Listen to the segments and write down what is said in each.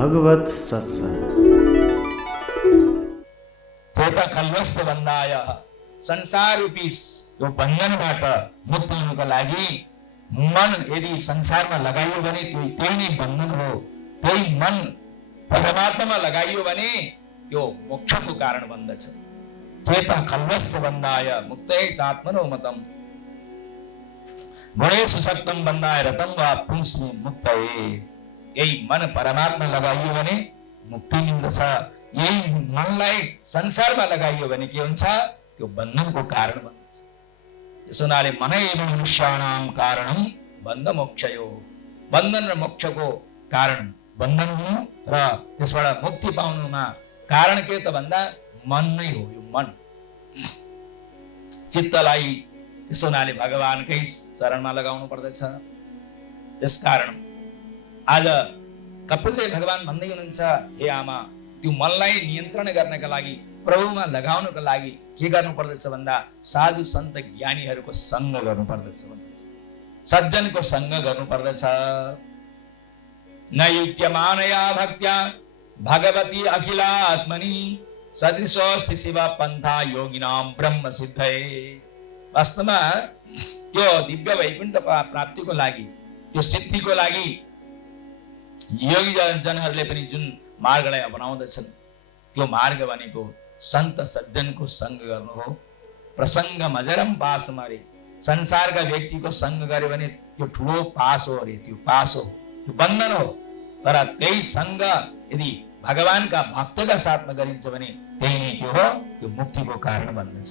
भगवत सत्संग। चेता खल्वस्य बन्धाय संसार रूपी यो बन्धनबाट मुक्त हुनुको लागि मन यदि संसारमा लगाइयो भने त्यही नै बन्धन हो। त्यही मन परमात्मामा लगाइयो भने त्यो मोक्षको कारण बन्दछ। चेता खल्वस्य बन्धाय मुक्तये चात्मनो मतम गुणेषु सक्तम बन्धाय रतम वा पुंस्नि मुक्तये। यही मन परमात्मा लगाइयो भने मुक्ति मिल्दछ। यही मनलाई संसारमा लगाइयो भने के हुन्छ? त्यो बन्धनको कारण बन्दछ। त्यसो हुनाले मनै एव मनुष्याणाम कारणम बन्ध मोक्षयो। बन्धन र मोक्षको कारण बन्धन हुनु र त्यसबाट मुक्ति पाउनुमा कारण के त भन्दा मन नै हो। यो मन चित्तलाई त्यसो हुनाले भगवानकै चरणमा लगाउनु पर्दछ। त्यसकारण आज कपिलदेव भगवान भन्दै हुनुहुन्छ, हे आमा, त्यो मनलाई नियन्त्रण गर्नका लागि प्रभुमा लगाउनको लागि के गर्नु पर्दछ भन्दा साधु सन्त ज्ञानीहरूको सङ्ग गर्नु पर्दछ भन्छ। सज्जनको सङ्ग गर्नु पर्दछ। न युक्त्यमानया भक्त्या भगवती अखिलात्मनि सदृशोऽस्ति शिव पन्था योगिनाम ब्रह्म सिद्धये। वास्तवमा त्यो दिव्य वैकुण्ठ प्राप्तिको लागि, त्यो सिद्धिको लागि योगी जनहरूले पनि जुन मार्गलाई अपनाउँदछन् त्यो मार्ग भनेको सन्त सज्जनको सङ्ग गर्नु हो। प्रसङ्ग मजरम पास मारे, संसारका व्यक्तिको सङ्ग गर्यो भने त्यो ठुलो पास हो अरे, त्यो पास हो, त्यो बन्धन हो। तर त्यही सङ्ग यदि भगवानका भक्तका साथमा गरिन्छ भने त्यही नै के हो? त्यो मुक्तिको कारण बन्दछ।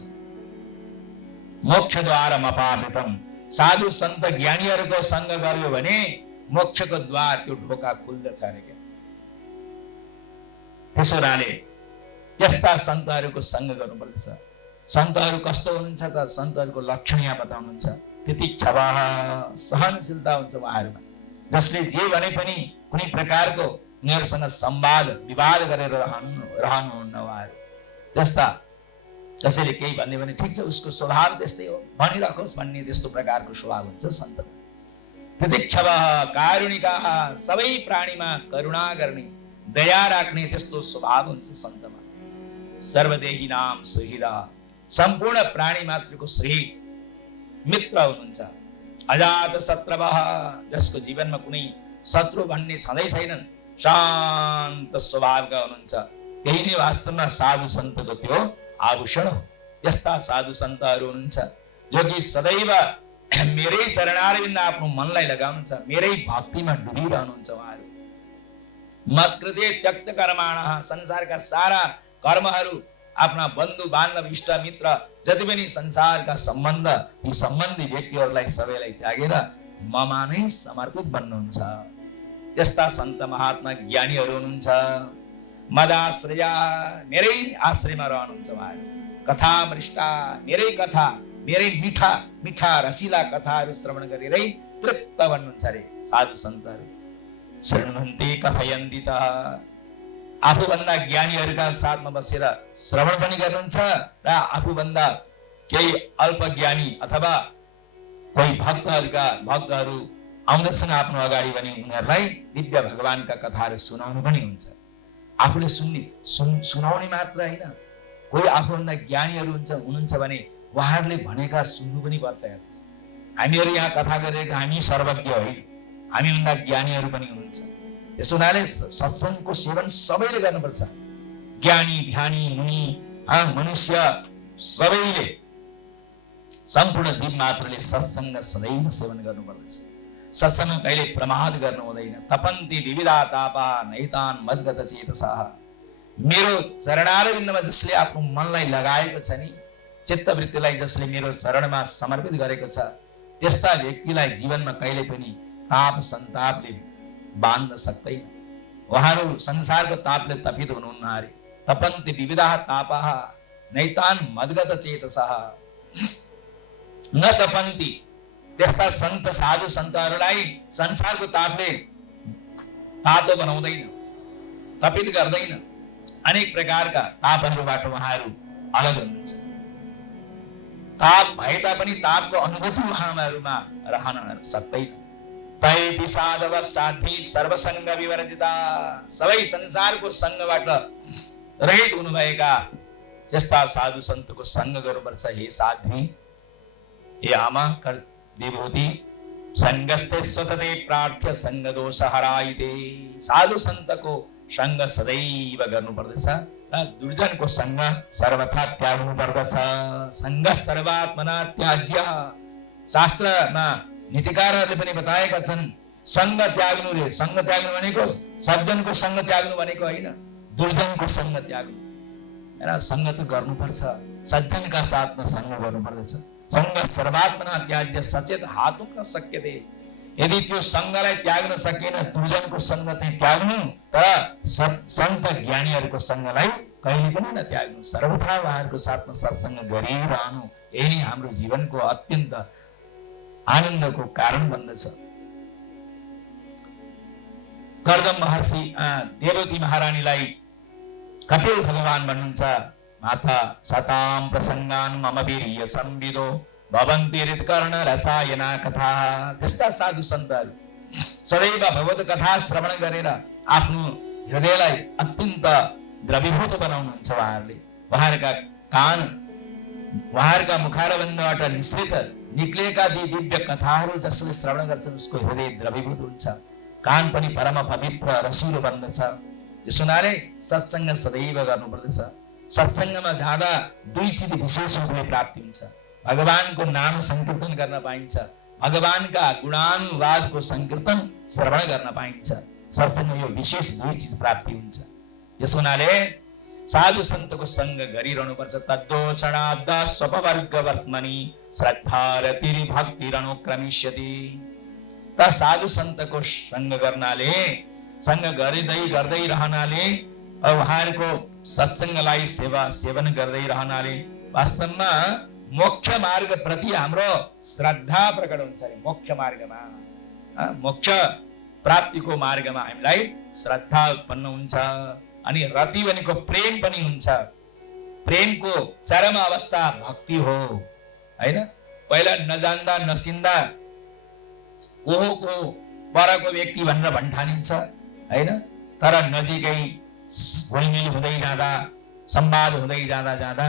मोक्षद्वारम अपावृतम, साधु सन्त ज्ञानीहरूको सङ्ग गर्यो भने मोक्षको द्वार, त्यो ढोका खुल्दछ अरे क्या। त्यसो हुनाले त्यस्ता सन्तहरूको सङ्ग गर्नुपर्दछ। सन्तहरू कस्तो हुनुहुन्छ त? सन्तहरूको लक्षण यहाँ बताउनुहुन्छ। तितिक्षवः, सहनशीलता हुन्छ उहाँहरूमा। जसले जे भने पनि कुनै प्रकारको उनीहरूसँग संवाद विवाद गरेर रहनुहुन्न उहाँहरू। त्यस्ता कसैले केही भन्यो भने ठिक छ, उसको स्वभाव त्यस्तै हो, भनिराखोस् भन्ने त्यस्तो प्रकारको स्वभाव हुन्छ सन्तमा। तितिक्षवः कारुणिकाः, सबै प्राणीमा करुणा गर्ने, दया राख्ने त्यस्तो स्वभाव हुन्छ सन्तमा। सर्वदेही नाम सुहृदा, सम्पूर्ण प्राणी मात्रको सुहृद मित्र हुनुहुन्छ। अजात शत्रवः, जसको जीवनमा कुनै शत्रु भन्ने छँदै छैनन्, शान्त स्वभावका हुनुहुन्छ। त्यही नै वास्तवमा साधु सन्तको त्यो आभूषण हो। त्यस्ता साधु सन्तहरू हुनुहुन्छ जो कि सदैव मेरै चरणारविन्द आफ्नो मनलाई लगाउनुहुन्छ, मेरै भक्तिमा डुबिरहनुहुन्छ उहाँहरू। मत्कृते त्यक्त कर्माणः, संसारका सारा कर्महरू, आफ्ना बन्धु बान्धव इष्ट मित्र जति पनि संसारका सम्बन्ध, यी सम्बन्धी व्यक्तिहरूलाई सबैलाई त्यागेर ममा नै समर्पित बन्नुहुन्छ। त्यस्ता सन्त महात्मा ज्ञानीहरू हुनुहुन्छ। मदाश्रया, मेरै आश्रयमा रहनुहुन्छ उहाँहरू। कथा मृष्टा, मेरै कथा, मेरै मिठा मिठा रसिला कथाहरू श्रवण गरेरै तृप्त बन्नुहुन्छ अरे साधु सन्तहरू। शृण्वन्ति कथयन्ति च, आफूभन्दा ज्ञानीहरूका साथमा बसेर श्रवण पनि गर्नुहुन्छ र आफूभन्दा केही अल्प ज्ञानी अथवा कोही भक्तहरू आउँदछन् आफ्नो अगाडि भने उनीहरूलाई दिव्य भगवानका कथाहरू सुनाउनु पनि हुन्छ। आफूले सुनाउने मात्र होइन, कोही आफूभन्दा ज्ञानीहरू हुनुहुन्छ भने उहाँहरूले भनेका सुन्नु पनि पर्छ। हामीहरू यहाँ कथा गरेका हामी सर्वज्ञ होइन, हामीभन्दा ज्ञानीहरू पनि हुनुहुन्छ। त्यसो हुनाले सत्सङ्गको सेवन सबैले गर्नुपर्छ। ज्ञानी ध्यानी मुनि मनुष्य सबैले, सम्पूर्ण जीव मात्रले सत्सङ्ग सदैव सेवन गर्नुपर्दछ। सत्सङ्ग कहिले प्रमाद गर्नु हुँदैन। तपन्ति विविधा तापा नैतान मद्गत चेतसः, मेरो चरणारविन्दमा जसले आफ्नो मनलाई लगाएको छ नि, चित्तवृत्तिलाई जसले मेरो चरणमा समर्पित गरेको छ, त्यस्ता व्यक्तिलाई जीवनमा कहिले पनि ताप सन्तापले बाँध्न सक्दैन। उहाँहरू संसारको तापले तपित हुनुहुन्न अरे। तपन्ति विविधा तापः नैतान मद्गत चेतसः, न तपन्ति, त्यस्ता सन्त साधु सन्तहरूलाई संसारको तापले तातो बनाउँदैन, तपित गर्दैन। अनेक प्रकारका तापहरूबाट उहाँहरू अलग हुनुहुन्छ। ताप भए तापनि तापको अनुभूति उहाँहरूमा रहन सक्दैन। तैति साधव साथी सर्वसंग विवर्जिता, सबै संसारको सङ्गबाट रहित हुनुभएका यस्ता साधु सन्तको सङ्ग गर्नुपर्छ। हे साध्वी, हे आमा विभूति, सङ्गस्ते स्वतते प्रार्थ्य सङ्ग दोष हराइते। साधु सन्तको सङ्ग सदैव गर्नुपर्दछ र दुर्जनको सङ्ग सर्वथा त्याग्नु पर्दछ। सङ्ग सर्वात्मना त्याज्य। शास्त्रमा नीतिकारहरूले पनि बताएका छन्, सङ्ग त्याग्नु रे, सङ्ग त्याग्नु भनेको सज्जनको सङ्ग त्याग्नु भनेको होइन, दुर्जनको सङ्ग त्याग्नु हैन। सङ्ग त गर्नुपर्छ, सज्जनका साथमा सङ्ग गर्नुपर्दछ। सङ्ग सर्वात्मना त्याज्य सचेत हातुं न शक्यते। यदि त्यो सङ्गलाई त्याग्न सकिएन, दुर्जनको सङ्ग चाहिँ त्याग्नु, तर सन्त ज्ञानीहरूको सङ्गलाई कहिले पनि नत्याग्नु। सर्वथा उहाँहरूको साथमा सत्सङ्ग गरिरहनु, यही नै हाम्रो जीवनको अत्यन्त आनन्दको कारण बन्दछ। कर्दम महर्षि देवती महारानीलाई कपिल भगवान भन्नुहुन्छ, माता सताम प्रसङ्गान मम वीर्य संविदो भवन्ति हृत्कर्ण रसायना कथा। त्यस्ता साधु सन्तहरू सदैव भगवत कथा श्रवण गरेर आफ्नो हृदयलाई अत्यन्त द्रवीभूत बनाउनुहुन्छ। उहाँहरूले उहाँहरूका कान, उहाँहरूका मुखारबन्धबाट निक्लेका ती दिव्य कथाहरू जसले श्रवण गर्छन् उसको हृदय द्रवीभूत हुन्छ, कान पनि परम पवित्र रसिलो बन्दछ। त्यसो हुनाले सत्सङ्ग सदैव गर्नुपर्दछ। सत्सङ्गमा जाँदा दुई चिज विशेष रूपले प्राप्ति हुन्छ। भगवानको नाम संकीर्तन गर्न पाइन्छ, भगवानका गुणानुवादको संकीर्तन श्रवण गर्न पाइन्छ। सत्सङ्ग यो विशेष दुई चिज प्राप्ति हुन्छ। यस हुनाले साधु सन्तको सङ्ग गरिरहनुपर्छ। तद्दोषणाद् स्वपवर्ग वर्त्मनि श्रद्धा रतिरि भक्तिरनुक्रमिष्यति। त साधु सन्तको सङ्ग गर्नाले, सङ्ग गर्दै रहनाले, उहाँहरूको सत्सङ्गलाई सेवन गर्दै रहनाले वास्तवमा मोक्ष मार्ग प्रति हाम्रो श्रद्धा प्रकट हुन्छ। मोक्ष मार्गमा, मोक्ष प्राप्तिको मार्गमा हामीलाई श्रद्धा उत्पन्न हुन्छ। अनि रति भनेको प्रेम पनि हुन्छ। प्रेमको चरम अवस्था भक्ति हो हैन। पहिला नजान्दा नचिन्दा को परको व्यक्ति भनेर भन्ठानिन्छ हैन, तर नजिकै घुलमिल हुँदै जाँदा, संवाद हुँदै जाँदा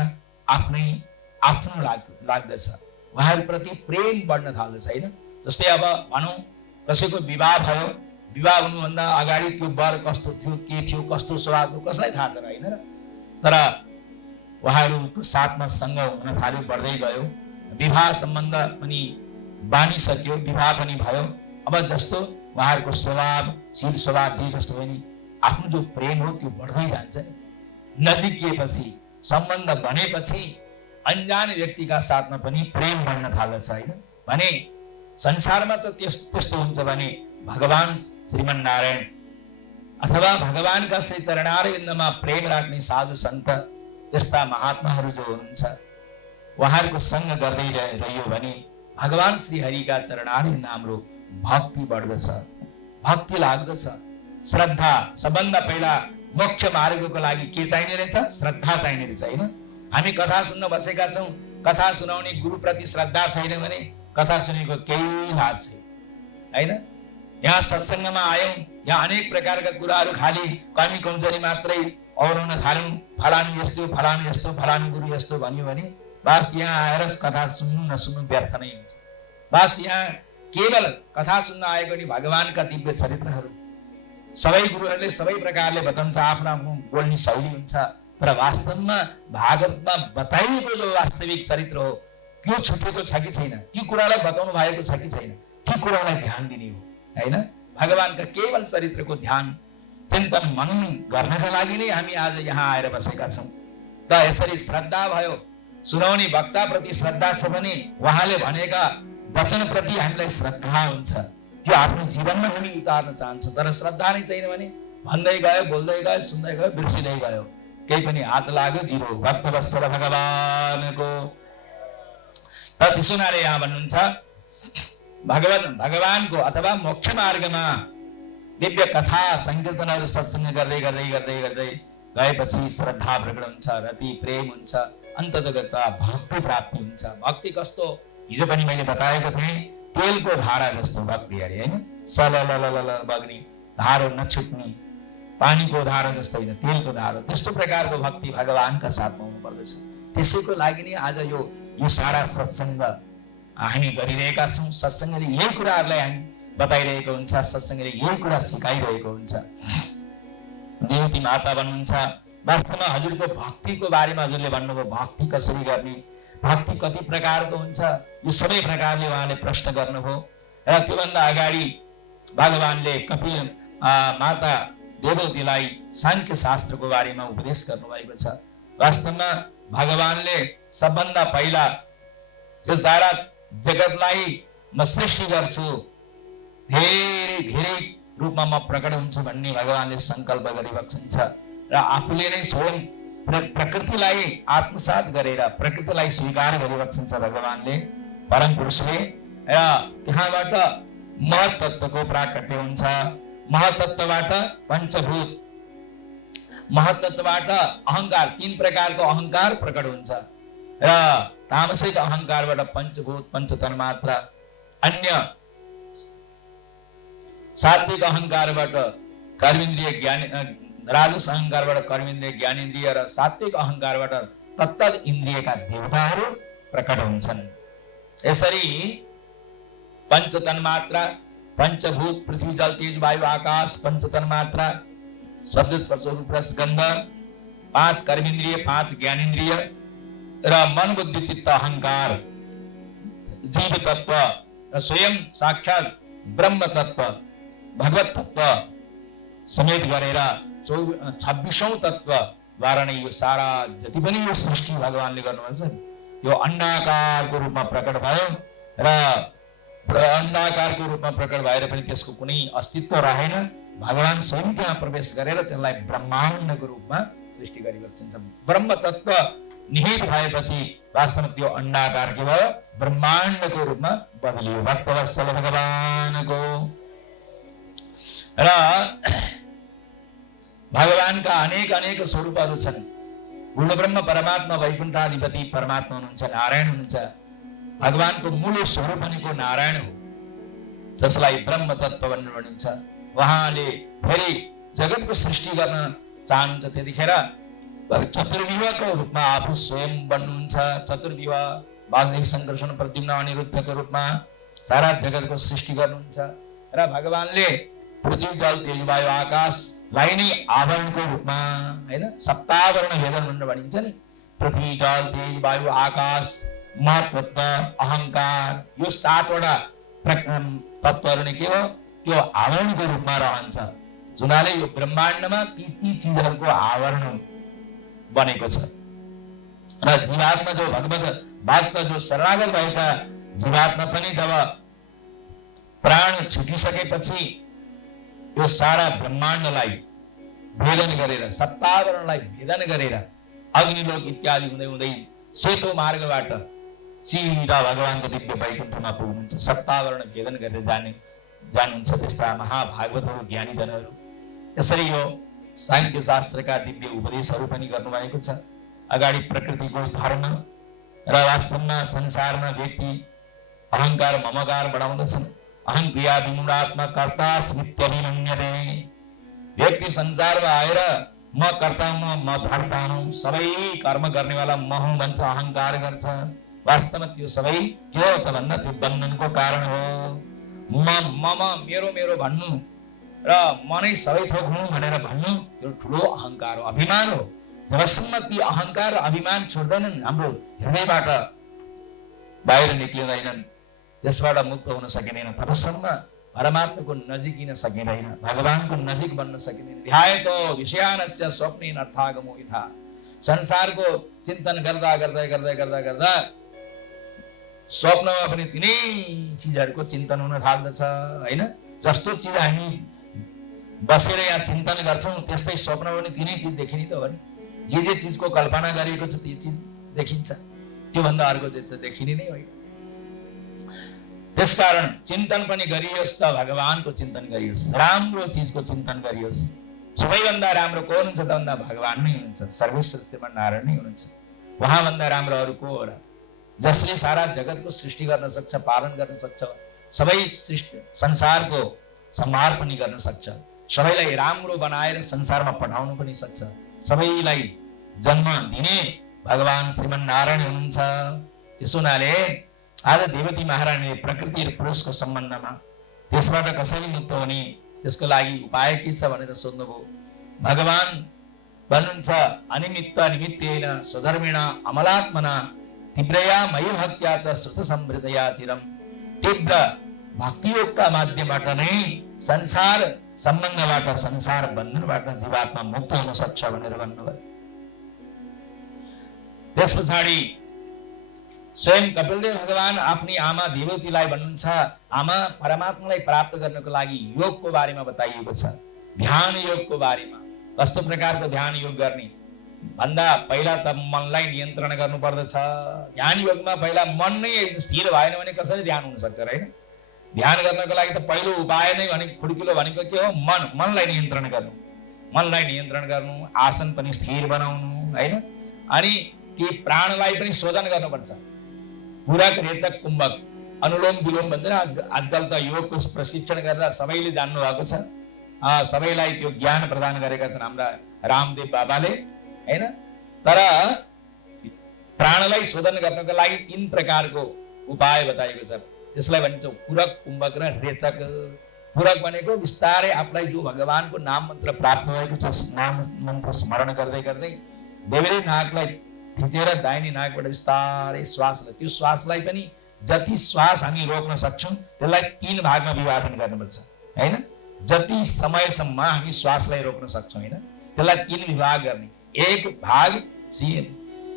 आफ्नो लाग्दछ, उहाँहरूप्रति प्रेम बढ्न थाल्दछ हैन। जस्तै अब भनौँ कसैको विवाह भयो, विवाह हुनुभन्दा अगाडि त्यो वर कस्तो थियो, के थियो, कस्तो स्वभाव थियो, कसलाई थाहा छ र हैन। तर उहाँहरूको साथमा सँग हुन थाल्यो, बढ्दै गयो, विवाह सम्बन्ध पनि बानिसक्यो, विवाह पनि भयो। अब जस्तो उहाँहरूको स्वभाव, शील स्वभाव जे जस्तो हो नि, आफ्नो जो प्रेम हो त्यो बढ्दै जान्छ नि। नजिकिएपछि, सम्बन्ध बनेपछि अन्जान व्यक्तिका साथमा पनि प्रेम बढ्न थाल्दछ हैन। भने संसारमा त त्यस्तो हुन्छ भने भगवान श्रीमन्नारायण अथवा भगवानका श्री चरणारविन्दमा प्रेम राख्ने साधु सन्त, त्यस्ता महात्माहरू जो हुनुहुन्छ, उहाँहरूको सङ्ग गर्दै रह्यो भने भगवान श्री हरिका चरणारविन्द हाम्रो भक्ति बढ्दछ, भक्ति लाग्दछ। श्रद्धा, सबभन्दा पहिला मोक्ष मार्गको लागि के चाहिने रहेछ? श्रद्धा चाहिने रहेछ हैन। हामी कथा सुन्न बसेका छौँ, कथा सुनाउने गुरुप्रति श्रद्धा छैन भने कथा सुनेको केही लाभ छैन हैन। यहाँ सत्सङ्गमा आयौँ, यहाँ अनेक प्रकारका कुराहरू खाली कमी कमजोरी मात्रै औराउन थाल्यौँ, फलानु यस्तो, फलानु यस्तो, फलानु गुरु यस्तो भन्यो भने बस यहाँ आएर कथा सुन्नु नसुन्नु व्यर्थ नै हुन्छ। बस यहाँ केवल कथा सुन्न आएको नि भगवानका दिव्य चरित्रहरू सबै गुरुहरूले सबै प्रकारले बताउँछ, आफ्नो आफ्नो बोल्ने शैली हुन्छ। तर वास्तवमा भागवतमा बताइएको जो वास्तविक चरित्र हो त्यो छुटेको छ कि छैन, ती कुरालाई बताउनु भएको छ कि छैन, ती कुरालाई ध्यान दिने हो हैन। भगवानका केवल चरित्रको ध्यान चिन्तन मनन गर्नका लागि नै हामी आज यहाँ आएर बसेका छौँ। त यसरी श्रद्धा भयो, सुनाउने वक्ताप्रति श्रद्धा छ भने उहाँले भनेका वचनप्रति हामीलाई श्रद्धा हुन्छ, त्यो आफ्नो जीवनमा हामी उतार्न चाहन्छौँ। तर श्रद्धा नै छैन भने भन्दै गयो, बोल्दै गयो, सुन्दै गयो, बिर्सिँदै गयो, केही पनि हात लाग्यो जिरो। भक्तवत्सल भगवानको। र त्यसो हुनाले यहाँ भन्नुहुन्छ भगवानको अथवा मोक्ष मार्गमा दिव्य कथा संकीर्तनहरू सत्सङ्ग गर्दै गर्दै गर्दै गर्दै गएपछि श्रद्धा प्रकट हुन्छ, रति प्रेम हुन्छ, अन्ततगत भक्ति प्राप्ति हुन्छ। भक्ति कस्तो? हिजो पनि मैले बताएको थिएँ, तेलको धारा जस्तो भक्ति अरे हैन, सलललल बग्ने, धारो नछुट्ने, पानीको धारा जस्तो होइन, तेलको धारो, त्यस्तो प्रकारको भक्ति भगवानका साथमा हुनुपर्दछ। त्यसैको लागि नै आज यो सारा सत्सङ्ग हामी गरिरहेका छौँ। सत्सङ्गले यही कुराहरूलाई हामी बताइरहेको हुन्छ, सत्सङ्गले यही कुरा सिकाइरहेको हुन्छ। देवती माता भन्नुहुन्छ, वास्तवमा हजुरको भक्तिको बारेमा हजुरले भन्नुभयो, भक्ति कसरी गर्ने, भक्ति कति प्रकारको हुन्छ, यो सबै प्रकारले उहाँले प्रश्न गर्नुभयो। र त्योभन्दा अगाडि भगवानले कपिल माता देवतीलाई सांख्य शास्त्रको बारेमा उपदेश गर्नुभएको छ। वास्तवमा भगवानले सबभन्दा पहिला यो सारा जगतलाई म सृष्टि गर्छु, धेरै धेरै रूपमा म प्रकट हुन्छु भन्ने भगवानले संकल्प गरिबक्सन छ। र आफूले नै स्वयं प्रकृतिलाई आत्मसात गरेर प्रकृतिलाई स्वीकार गरिबक्सन छ भगवानले, परम पुरुषले। र त्यहाँबाट महत्त्वको प्राकट्य हुन्छ। महत्त्वबाट पञ्चभूत, महत्त्वबाट अहंकार, 3 प्रकारको अहंकार प्रकट हुन्छ। र तामसिक अहंकारबाट पञ्चभूत पञ्चतन्मात्रा, अन्य सात्विक अहंकारबाट कर्मेन्द्रिय ज्ञान, राजस अहंकारबाट कर्मेन्द्रिय ज्ञानेन्द्रिय र सात्विक अहंकारबाट तत्तद इन्द्रियका देवताहरू प्रकट हुन्छन्। यसरी पञ्चतन्मात्रा, पंचभूत पृथ्वी जल तेज वायु आकाश, पंचतन्मात्रा शब्द स्पर्श रूप रस गन्ध, 5 कर्मेन्द्रिय, 5 ज्ञानेन्द्रिय र मन बुद्धि चित्त अहंकार, जीव तत्व र स्वयं साक्षात ब्रह्म तत्व भगवत तत्व समेत गरेर 26औं तत्वद्वारा नै यो सारा जति पनि यो सृष्टि भगवानले गर्नुभएको छ यो अंडाकारको रूपमा प्रकट भयो। र अंडाकारको रूपमा प्रकट भएर पनि त्यसको कुनै अस्तित्व रहेन। भगवान स्वयं त्यहाँ प्रवेश गरेर त्यसलाई ब्रह्माण्डको रूपमा सृष्टि गरिबक्सन छ। ब्रह्म तत्व निहित भएपछि वास्तवमा त्यो अंडाकार के भयो, ब्रह्माण्डको रूपमा बदलियो। भक्तवत्सल भगवानको र भगवानका अनेक अनेक स्वरूपहरू छन्। गुण ब्रह्म परमात्मा वैकुण्ठाधिपति परमात्मा हुनुहुन्छ, नारायण हुनुहुन्छ। भगवानको मूल स्वरूप भनेको नारायण हो, जसलाई ब्रह्म तत्व भनेर भनिन्छ। उहाँले फेरि जगतको सृष्टि गर्न चाहनुहुन्छ, त्यतिखेर चतुर्विवाहको रूपमा आफू स्वयं बन्नुहुन्छ। चतुर्विवाह वासुदेव संकर्षण प्रद्युम्न अनिरुद्धको रूपमा सारा जगतको सृष्टि गर्नुहुन्छ। र भगवानले पृथ्वी जल तेज वायु आकाशलाई नै आवरणको रूपमा, हैन, सप्तावरण भेदन भनेर भनिन्छ नि। पृथ्वी जल तेज वायु आकाश महत्त्व अहंकार, यो 7वटा तत्त्वहरू नै के हो, त्यो आवरणको रूपमा रहन्छ। जुनाले यो ब्रह्माण्डमा ती चीजहरूको आवरण बनेको छ। र जीवात्मा जो भगवत भक्त जो शरणागत भएका जीवात्मा पनि जब प्राण छुटिसकेपछि यो सारा ब्रह्माण्डलाई भेदन गरेर, सप्तावरणलाई भेदन गरेर अग्निलोक इत्यादि हुँदै हुँदै सेतो मार्गबाट सीधा भगवानको दिव्य वैकुण्ठमा पुग्नुहुन्छ। सप्तावरण भेदन गरेर जानुहुन्छ त्यस्ता महाभागवतहरू, ज्ञानीजनहरू। यसरी यो सांख्य शास्त्रका दिव्य उपदेशहरू पनि गर्नुभएको छ। अगाडि प्रकृतिको धर्म र वास्तवमा संसारमा व्यक्ति अहंकार ममकार बढाउँदछन्। अहं क्रिया विमूढात्मा कर्ता स्मृत्यभिमन्यते। व्यक्ति संसारमा आएर म कर्ता हुँ, म भर्ता हुँ, सबै कर्म गर्नेवाला म हुँ भन्छ, अहंकार गर्छ। वास्तवमा त्यो सबै के हो त भन्दा त्यो बन्धनको कारण हो। म मेरो मेरो भन्नु र म नै सबै थोक हुँ भनेर भन्नु त्यो ठुलो अहंकार हो, अभिमान हो। जबसम्म ती अहंकार र अभिमान छोड्दैनन्, हाम्रो हृदयबाट बाहिर निक्लिँदैनन्, त्यसबाट मुक्त हुन सकिँदैन, तबसम्म परमात्माको नजिकिन सकिँदैन, भगवानको नजिक बन्न सकिँदैन। ध्यायतो विषयानस्य स्वप्नेन अर्थागमो यथा। संसारको चिन्तन गर्दा गर्दा गर्दा गर्दा गर्दा स्वप्नमा पनि तिनै चिजहरूको चिन्तन हुन थाल्दछ, हैन। जस्तो चिज हामी बसेर यहाँ चिन्तन गर्छौँ त्यस्तै स्वप्नमा पनि तिनै चिज देखिने त हो नि। जे चिजको कल्पना गरिएको छ त्यो चिज देखिन्छ, त्योभन्दा अर्को चिज त देखिने नै होइन। त्यसकारण चिन्तन पनि गरियोस् त भगवानको चिन्तन गरियोस्, राम्रो चिजको चिन्तन गरियोस्। सबैभन्दा राम्रो को हुनुहुन्छ त भन्दा भगवान नै हुनुहुन्छ, सर्वेश्वर श्रीमन् नारायण नै हुनुहुन्छ। उहाँभन्दा राम्रो अरू को हो र? जसले सारा जगतको सृष्टि गर्न सक्छ, पालन गर्न सक्छ, सबै सृष्टि संसारको संहार पनि गर्न सक्छ, सबैलाई राम्रो बनाएर संसारमा पठाउनु पनि सक्छ, सबैलाई जन्म दिने भगवान श्रीमन नारायण हुनुहुन्छ। त्यसो हुनाले आज देवती महारानीले प्रकृति र पुरुषको सम्बन्धमा त्यसबाट कसरी मुक्त हुने, त्यसको लागि उपाय के छ भनेर सोध्नुभयो। भगवान भन्नुहुन्छ अनिमित्त निमित्तेन स्वधर्मेण अमलात्मना तीव्रया मयि भक्त्या च श्रुत समृद्धया चिरम। तीव्र भक्तियोगका माध्यमबाट नै संसार सम्बन्धबाट, संसार बन्धनबाट जीवात्मा मुक्त हुन सक्छ भनेर भन्नुभयो। त्यस पछाडि स्वयं कपिलदेव भगवान आफ्नी आमा देवतीलाई भन्नुहुन्छ, आमा परमात्मालाई प्राप्त गर्नको लागि योगको बारेमा बताइएको छ, ध्यान योगको बारेमा। कस्तो प्रकारको ध्यान योग गर्ने भन्दा पहिला त मनलाई नियन्त्रण गर्नुपर्दछ। ध्यान योगमा पहिला मन नै स्थिर भएन भने कसरी ध्यान हुन सक्छ र हैन? ध्यान गर्नको लागि त पहिलो उपाय नै खुड्किलो भनेको के हो? मनलाई नियन्त्रण गर्नु, मनलाई नियन्त्रण गर्नु, आसन पनि स्थिर बनाउनु हैन, अनि ती प्राणलाई पनि शोधन गर्नुपर्छ। पूरक, रेचक, कुम्भक, अनुलोम विलोम भन्छ। आजकल त योगको प्रशिक्षण गरेर सबैले जान्नु भएको छ, सबैलाई त्यो ज्ञान प्रदान गरेका छन् हाम्रा रामदेव बाबाले हैन। तर प्राणलाई शोधन गर्नको लागि 3 प्रकारको उपाय बताएको छ। त्यसलाई भनिन्छ पूरक, कुम्भक र रेचक। पूरक भनेको बिस्तारै आफूलाई जो भगवानको नाम मन्त्र प्राप्त भएको छ, नाम मन्त्र स्मरण गर्दै गर्दै देवरी नाकलाई खिचेर दाहिने नाकबाट बिस्तारै श्वास, त्यो श्वासलाई पनि जति श्वास हामी रोक्न सक्छौं त्यसलाई 3 भागमा विभाजन गर्नुपर्छ हैन। जति समयसम्म हामी श्वासलाई रोक्न सक्छौं हैन, त्यसलाई 3 विभाग गर्ने। एक भाग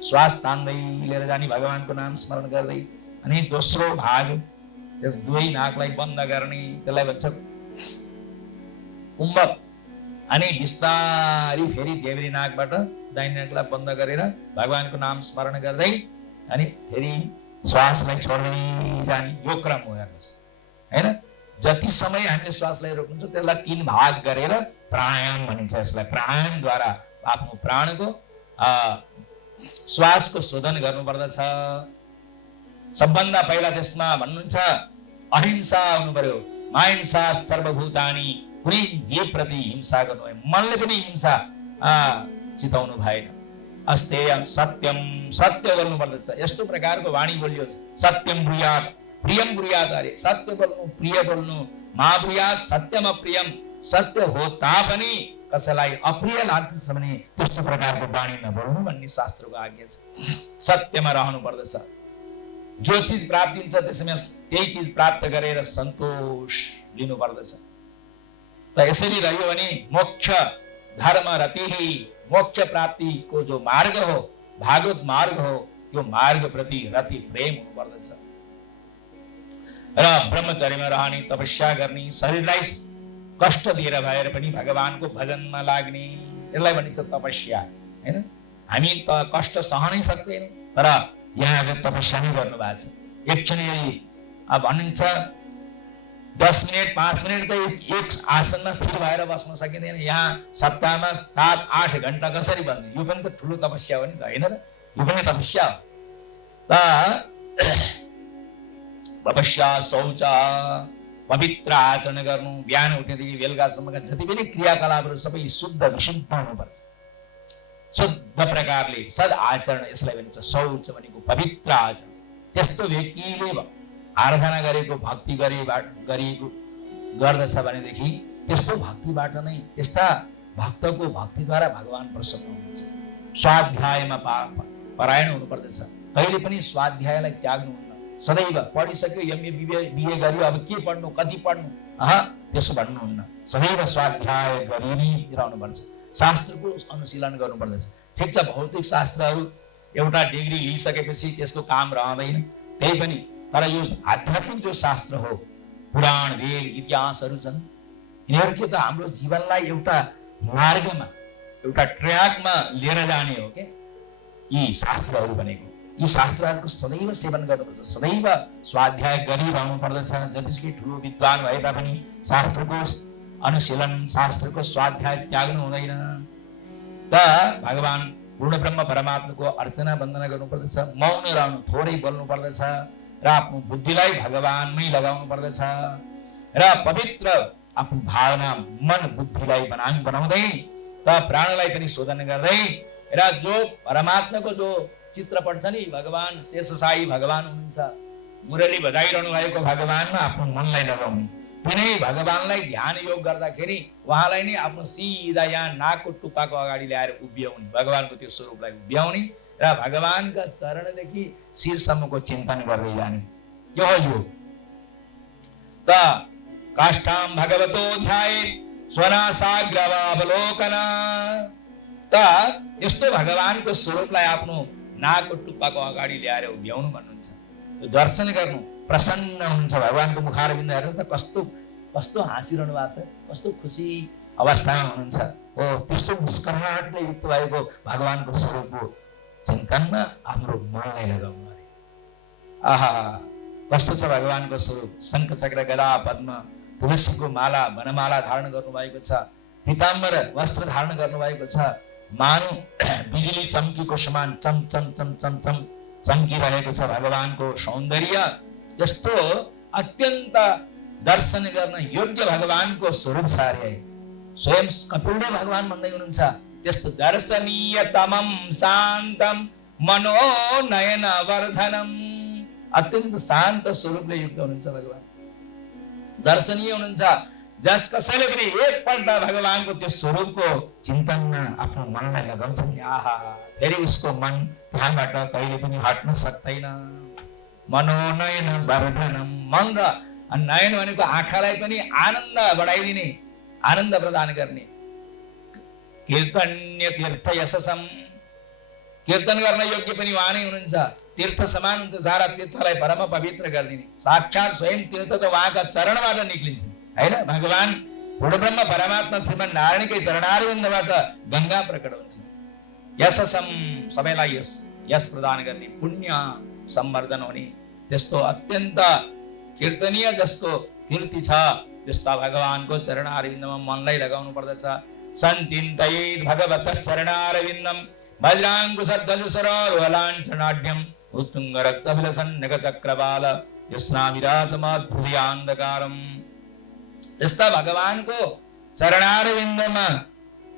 श्वास तान्दै लिएर जाने भगवानको नाम स्मरण गर्दै, अनि दोस्रो भाग त्यस 2 नाकलाई बन्द गर्ने, त्यसलाई भन्छ कुम्भक। अनि बिस्तारै फेरि देवरी नाकबाट दाहिने नाकलाई बन्द गरेर भगवानको नाम स्मरण गर्दै अनि फेरि श्वासलाई छोड्दै जाने, यो क्रम हो हेर्नुस् हैन। जति समय हामीले श्वासलाई रोक्नुहुन्छ त्यसलाई 3 भाग गरेर प्राणायाम भनिन्छ। यसलाई प्राणायामद्वारा आफ्नो प्राणको श्वासको शोधन गर्नुपर्दछ। सबभन्दा पहिला त्यसमा भन्नुहुन्छ अहिंसा हुनु पर्यो। माहिंसा सर्वभूतानि, कुनै जीव प्रति हिंसा गर्नु भएन, मनले पनि हिंसा चिताउनु भएन। अस्तेयम सत्यम, सत्य बोल्नु पर्दछ। यस्तो प्रकारको वाणी बोलियो, सत्यम ब्रूयात् प्रियम ब्रूयात्। अरे सत्य बोल्नु, प्रिय बोल्नु, मा ब्रूयात् सत्यम अप्रियम। सत्य हो तापनि कसैलाई अप्रिय लाग्छ भने त्यस्तो प्रकारको वाणी नबोल्नु भन्ने शास्त्रको आज्ञा छ। सत्यमा रहनु पर्दछ। जो चीज प्राप्त हुन्छ त्यसमा त्यही चीज प्राप्त गरेर सन्तोष लिनु पर्दछ। त यसरी रह्यो भने मोक्ष धर्म रतिहि, मोक्ष प्राप्तिको जो मार्ग हो, भागवत मार्ग हो, त्यो मार्ग प्रति रति प्रेम हुनु पर्दछ। र ब्रह्मचर्यमा रहने, तपस्या गर्ने, शरीरलाई कष्ट दिएर भएर पनि भगवानको भजनमा लाग्ने, यसलाई भनिन्छ तपस्या हैन। हामी त कष्ट सहनै सक्दैनौँ, तर यहाँले तपस्या नै गर्नु भएको छ। एकछिन अब भनिन्छ 10 मिनट 5 मिनट त एक आसनमा स्थिर भएर बस्न सकिँदैन। यहाँ सप्ताहमा 7-8 घण्टा कसरी बस्ने? यो पनि त ठुलो तपस्या हो नि त हैन र? यो पनि तपस्या हो। त तपस्या, शौच, पवित्र आचरण गर्नु, बिहान उठेदेखि बेलुकासम्मका जति पनि क्रियाकलापहरू सबै शुद्ध विशुद्ध हुनुपर्छ। शुद्ध प्रकारले सद आचरण, यसलाई भनिन्छ शौच भनेको पवित्र आचरण। त्यस्तो व्यक्तिले आराधना गरेको, भक्ति गरेको गर्दछ भनेदेखि त्यस्तो भक्तिबाट नै, त्यस्ता भक्तको भक्तिद्वारा भगवान प्रसन्न हुनुहुन्छ। स्वाध्यायमा परायण हुनुपर्दछ। कहिले पनि स्वाध्यायलाई त्याग्नुहुन्न। सदैव पढिसक्यो, एमए बिए गर्यो, अब के पढ्नु, कति पढ्नु, त्यसो भन्नुहुन्न। सदैव स्वाध्याय गरि नै रहनुपर्छ। शास्त्रको अनुशीलन गर्नुपर्दछ। ठिक छ, भौतिक शास्त्रहरू एउटा डिग्री लिइसकेपछि त्यसको काम रहँदैन, त्यही पनि। तर यो आध्यात्मिक जो शास्त्र हो, पुराण, वेद, इतिहासहरू छन्, यिनीहरू के त हाम्रो जीवनलाई एउटा मार्गमा, एउटा ट्र्याकमा लिएर जाने हो के यी शास्त्रहरू भनेको। यी शास्त्रहरूको सदैव सेवन गर्नुपर्छ, सदैव स्वाध्याय गरिरहनु पर्दछ। जतिसुकै ठुलो विद्वान भए तापनि शास्त्रको अनुशीलन, शास्त्रको स्वाध्याय त्याग्नु हुँदैन। त भगवान पूर्ण ब्रह्म परमात्माको अर्चना वन्दना गर्नुपर्दछ। मौन रहनु, थोरै बोल्नु पर्दछ र आफ्नो बुद्धिलाई भगवानमै लगाउनु पर्दछ र पवित्र आफ्नो भावना मन बुद्धिलाई बनाउँदै र प्राणलाई पनि शोधन गर्दै र जो परमात्माको जो चित्रपट छ नि भगवान शेषशाही भगवान हुनुहुन्छ मुरली बजाइरहनु भएको भगवानमा आफ्नो मनलाई लगाउने तिनै भगवानलाई ध्यान योग गर्दाखेरि उहाँलाई नै आफ्नो सिधा यहाँ नाकको टुप्पाको अगाडि ल्याएर उभ्याउने भगवानको त्यो स्वरूपलाई उभ्याउने र भगवानका चरणदेखि शिरसम्मको चिन्तन गर्दै जाने यो हो योग त काष्ठाम भगवतो ध्याये स्वनासाग्रवावलोकन त यस्तो भगवानको स्वरूपलाई आफ्नो नाकको टुप्पाको अगाडि ल्याएर उभ्याउनु भन्नुहुन्छ त्यो दर्शन गर्नु प्रसन्न हुन्छ भगवानको मुखारविन्द हेर्नु त कस्तो कस्तो हाँसिरहनु भएको छ कस्तो खुसी अवस्थामा हुनुहुन्छ हो त्यस्तो मुस्कुराहटले युक्त भएको भगवानको स्वरूपको चिन्तनमा हाम्रो मनलाई लगाउनु अरे आहा कस्तो छ भगवानको स्वरूप शङ्ख चक्र गदा पद्म तुलसीको माला वनमाला धारण गर्नुभएको छ पीताम्बर वस्त्र धारण गर्नुभएको छ मानु बिजुली चम्कीको समान चम चम चम चम चम चम्किरहेको छ भगवानको सौन्दर्य यस्तो अत्यन्त दर्शन गर्न योग्य भगवानको स्वरूप छ अरे स्वयं कपिलदेव भगवान भन्दै हुनुहुन्छ त्यस्तो दर्शनीयतमं शान्तम मनोनयन वर्धनम अत्यन्त शान्त स्वरूपले युक्त हुनुहुन्छ भगवान दर्शनीय हुनुहुन्छ जस कसैले पनि एकपल्ट भगवानको त्यो स्वरूपको चिन्तनमा आफ्नो मनलाई लगाउँछ नि आहा फेरि उसको मन त्यहाँबाट कहिले पनि हट्न सक्दैन मनोनयन वर्धनम मन र नयन भनेको आँखालाई पनि आनन्द बढाइदिने आनन्द प्रदान गर्ने कीर्तन्य तीर्थ यशसम कीर्तन गर्न योग्य पनि उहाँ नै हुनुहुन्छ तीर्थ समान हुन्छ सारा तीर्थलाई परम पवित्र गरिदिने साक्षात स्वयं तीर्थ त उहाँका चरणबाट निक्लिन्छ हैन भगवान पूर्णब्रह्म परमात्मा श्रीमन नारायणकै चरणारविन्दबाट गंगा प्रकट हुन्छ यशसम सबैलाई यश प्रदान गर्ने पुण्य सम्वर्धन हुने त्यस्तो अत्यन्त कीर्तनीय जस्तो कीर्ति छ त्यस्ता भगवानको चरणारविन्दमा मनलाई लगाउनु पर्दछ सञ्चिन्तयेत् भगवतः चरणारविन्दम वज्राङ्कुशध्वजसरोलाञ्छनाढ्यम् उत्तुङ्ग रक्तविलसन्नक चक्रवाल यस्नाविरातमद्भुव्यान्धकारम् यस्ता भगवानको चरणारविन्दमा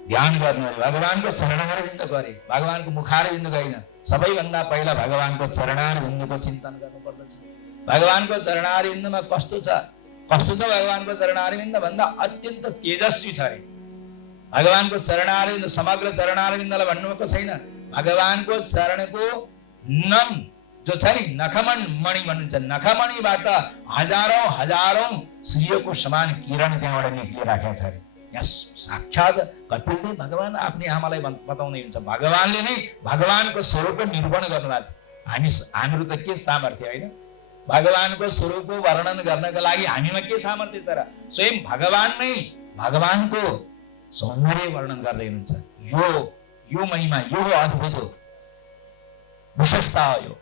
ध्यान गर्नु भगवानको चरणारविन्द गरे भगवानको मुखारविन्दको होइन सबैभन्दा पहिला भगवानको चरणारविन्दको चिन्तन गर्नु पर्दछ भगवानको चरणारविन्दमा कस्तो छ भगवानको चरणारविन्द भन्दा अत्यन्त तेजस्वी छ रे भगवानको चरणारविन्द समग्र चरणारविन्दलाई भन्नुभएको छैन भगवानको चरणको नम जो छ नि नखमण मणि भन्नुहुन्छ नखमणिबाट हजारौं सूर्यको समान किरण त्यहाँबाट निक्लिराखेको छ अरे यस साक्षात कपिलदेव भगवान आफ्नै आमालाई बताउँदै हुन्छ भगवानले नै भगवानको स्वरूपको निरूपण गर्नुभएको छ हामीहरू त के सामर्थ्य होइन भगवानको स्वरूपको वर्णन गर्नका लागि हामीमा के सामर्थ्य छ र स्वयं भगवान नै भगवानको सौन्दर्य वर्णन गर्दै हुनुहुन्छ यो महिमा यो अद्भुत विशेषता हो यो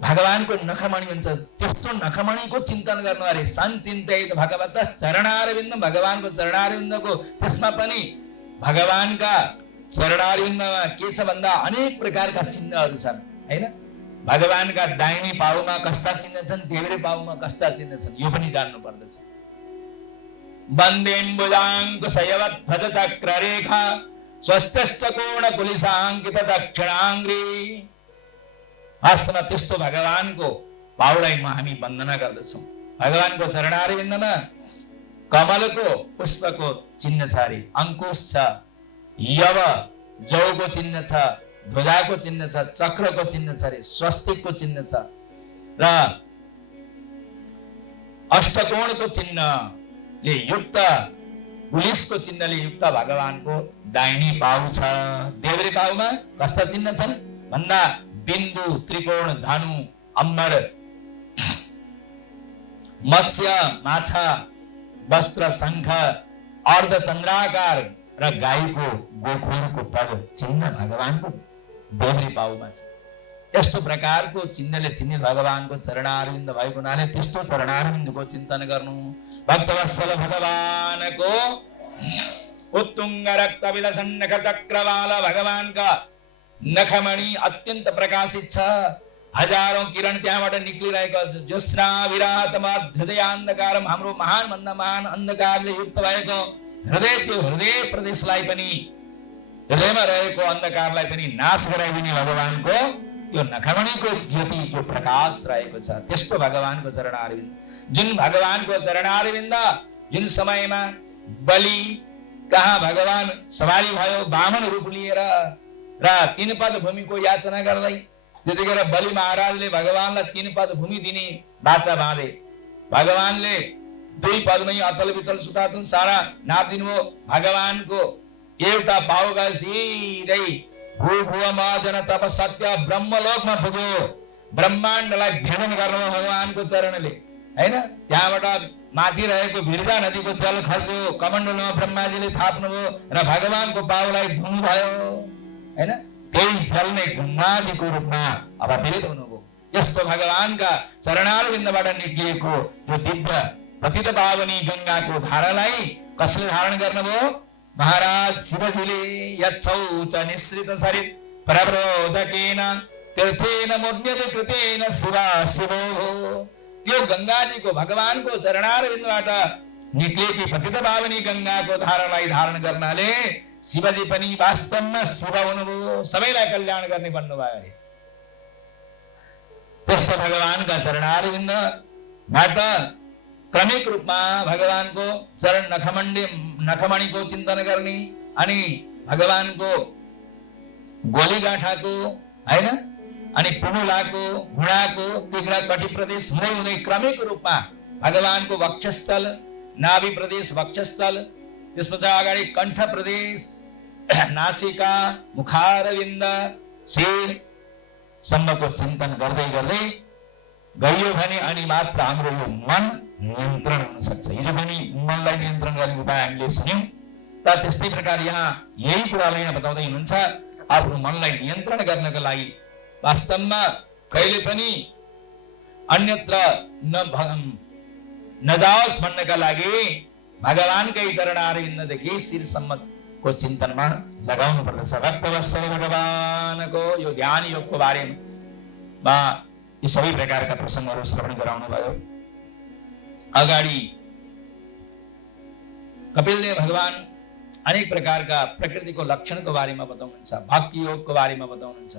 भगवानको नखमणि हुन्छ त्यस्तो नखमणिको चिन्तन गर्नु अरे सञ्चिन्तयेत् भगवतः चरणारविन्द भगवानको चरणारविन्दको त्यसमा पनि भगवानका चरणारविन्दमा के छ भन्दा अनेक प्रकारका चिन्हहरू छन् हैन भगवानका दाहिने पाउमा कस्ता चिन्ह छन् देब्रे पाउमा कस्ता चिन्ह छन् यो पनि जान्नु पर्दछ वन्देम्बुजाङ्कुशयवत् ध्वजचक्ररेखा स्वस्त्यष्टकोणकुलिसाङ्कित दक्षिणाङ्ग्री वास्तवमा त्यस्तो भगवानको पाउलाई हामी वन्दना गर्दछौँ भगवानको चरणारविन्दमा कमलको पुष्पको चिन्ह छ अरे अंकुश छ यव जौको चिन्ह छ ध्वजाको चिन्ह छ चक्रको चिन्ह छ अरे स्वस्तिकको चिन्ह छ र अष्टकोणको चिन्हले युक्त पुलिसको चिन्हले युक्त भगवानको दाहिने पाउ छ देब्रे पाउमा कस्ता चिन्ह छन् भन्दा बिन्दु त्रिकोण धनु अम्बर मत्स्य माछा वस्त्र शंख अर्धचन्द्राकार र गाईको गोखुरको पद चिन्ह भगवानको देब्रे पाउमा छ यस्तो प्रकारको चिन्हले चिन्ने भगवानको चरणारविन्द भएको हुनाले त्यस्तो चरणारविन्दको चिन्तन गर्नु भक्तवत्सल भगवानको उत्तुङ्ग रक्तविलसन्नक चक्रवाल भगवानका नखमणि अत्यन्त प्रकाशित छ हजारौं किरण त्यहाँबाट निक्लिरहेको ज्योत्स्ना विरातमा हृदय अन्धकारम हाम्रो महान भन्दा महान अन्धकारले युक्त भएको हृदय, त्यो हृदय प्रदेशलाई पनि, हृदयमा रहेको अन्धकारलाई पनि नाश गराइदिने भगवानको त्यो नखमणीको ज्योति, त्यो प्रकाश रहेको छ। त्यस्तो भगवानको चरणारविन्द, जुन भगवानको चरणारविन्द जुन समयमा बलि कहाँ भगवान सवारी भयो वामन रूप लिएर र 3 पद भूमिको याचना गर्दै, त्यतिखेर बलि महाराजले भगवानलाई 3 पद भूमि दिने बाचा बाँधे। भगवानले 2 पदमै अतल वितल सुतातल सारा नापिदिनु भयो। भगवानको एउटा पाउका सिधै भूभुवमजन तप सत्य ब्रह्मलोकमा पुग्यो। ब्रह्माण्डलाई भेदन गर्नुभयो भगवानको चरणले, हैन? त्यहाँबाट माथि रहेको भिर्जा नदीको जल खस्यो, कमण्डलमा ब्रह्माजीले थाप्नुभयो र भगवानको पाउलाई धुनुभयो, हैन? त्यही जल नै गङ्गाजीको रूपमा अवतरित हुनुभयो। यस्तो भगवानका चरणारविन्दबाट निक्लिएको त्यो दिव्य पतित पावनी गङ्गाको धारालाई कसले धारण गर्नुभयो? महाराज शिवजीले। यच्छौच निश्रित सरित प्रवरोधकेन तीर्थेन मुद्यते कृतेन शिवा शिवो। त्यो गङ्गाजीको भगवानको चरणारविन्दबाट निक्लेकी पतित पावनी गङ्गाको धारालाई धारण गर्नाले शिवजी पनि वास्तवमा शिव हुनुभयो, सबैलाई कल्याण गर्ने भन्नुभयो अरे। त्यस्तो भगवानका चरणारविन्दबाट क्रमिक रूपमा भगवानको चरण नखमणीको चिन्तन गर्ने अनि भगवानको गोलीगाठाको, हैन? अनि पुनुलाको, घुँडाको, तिघ्रा कटी प्रदेश हुँदै हुँदै क्रमिक रूपमा भगवानको वक्षस्थल, नाभि प्रदेश वक्षस्थल, त्यसपछि अगाडि कण्ठ प्रदेश, नासिका, मुखारविन्द, शिर सम्मको चिन्तन गर्दै गर्दै गइयो भने अनि मात्र हाम्रो यो मन नियन्त्रण हुन सक्छ। हिजो पनि मनलाई नियन्त्रण गर्ने उपाय हामीले सुन्यौं। त त्यस्तै प्रकार यहाँ यही कुरालाई यहाँ बताउँदै हुनुहुन्छ। आफ्नो मनलाई नियन्त्रण गर्नको लागि वास्तवमा कहिले पनि अन्यत्र नजाओस् भन्नका लागि भगवानकै चरणारविन्ददेखि शिरसम्मको चिन्तनमा लगाउनु पर्दछ। भक्तवत्सल भगवानको यो ध्यान योगको बारेमा यी सबै प्रकारका प्रसङ्गहरू श्रवण गराउनु भयो। अगाडि कपिलदेव भगवान अनेक प्रकारका प्रकृतिको लक्षणको बारेमा बताउनुहुन्छ, भक्ति योगको बारेमा बताउनुहुन्छ।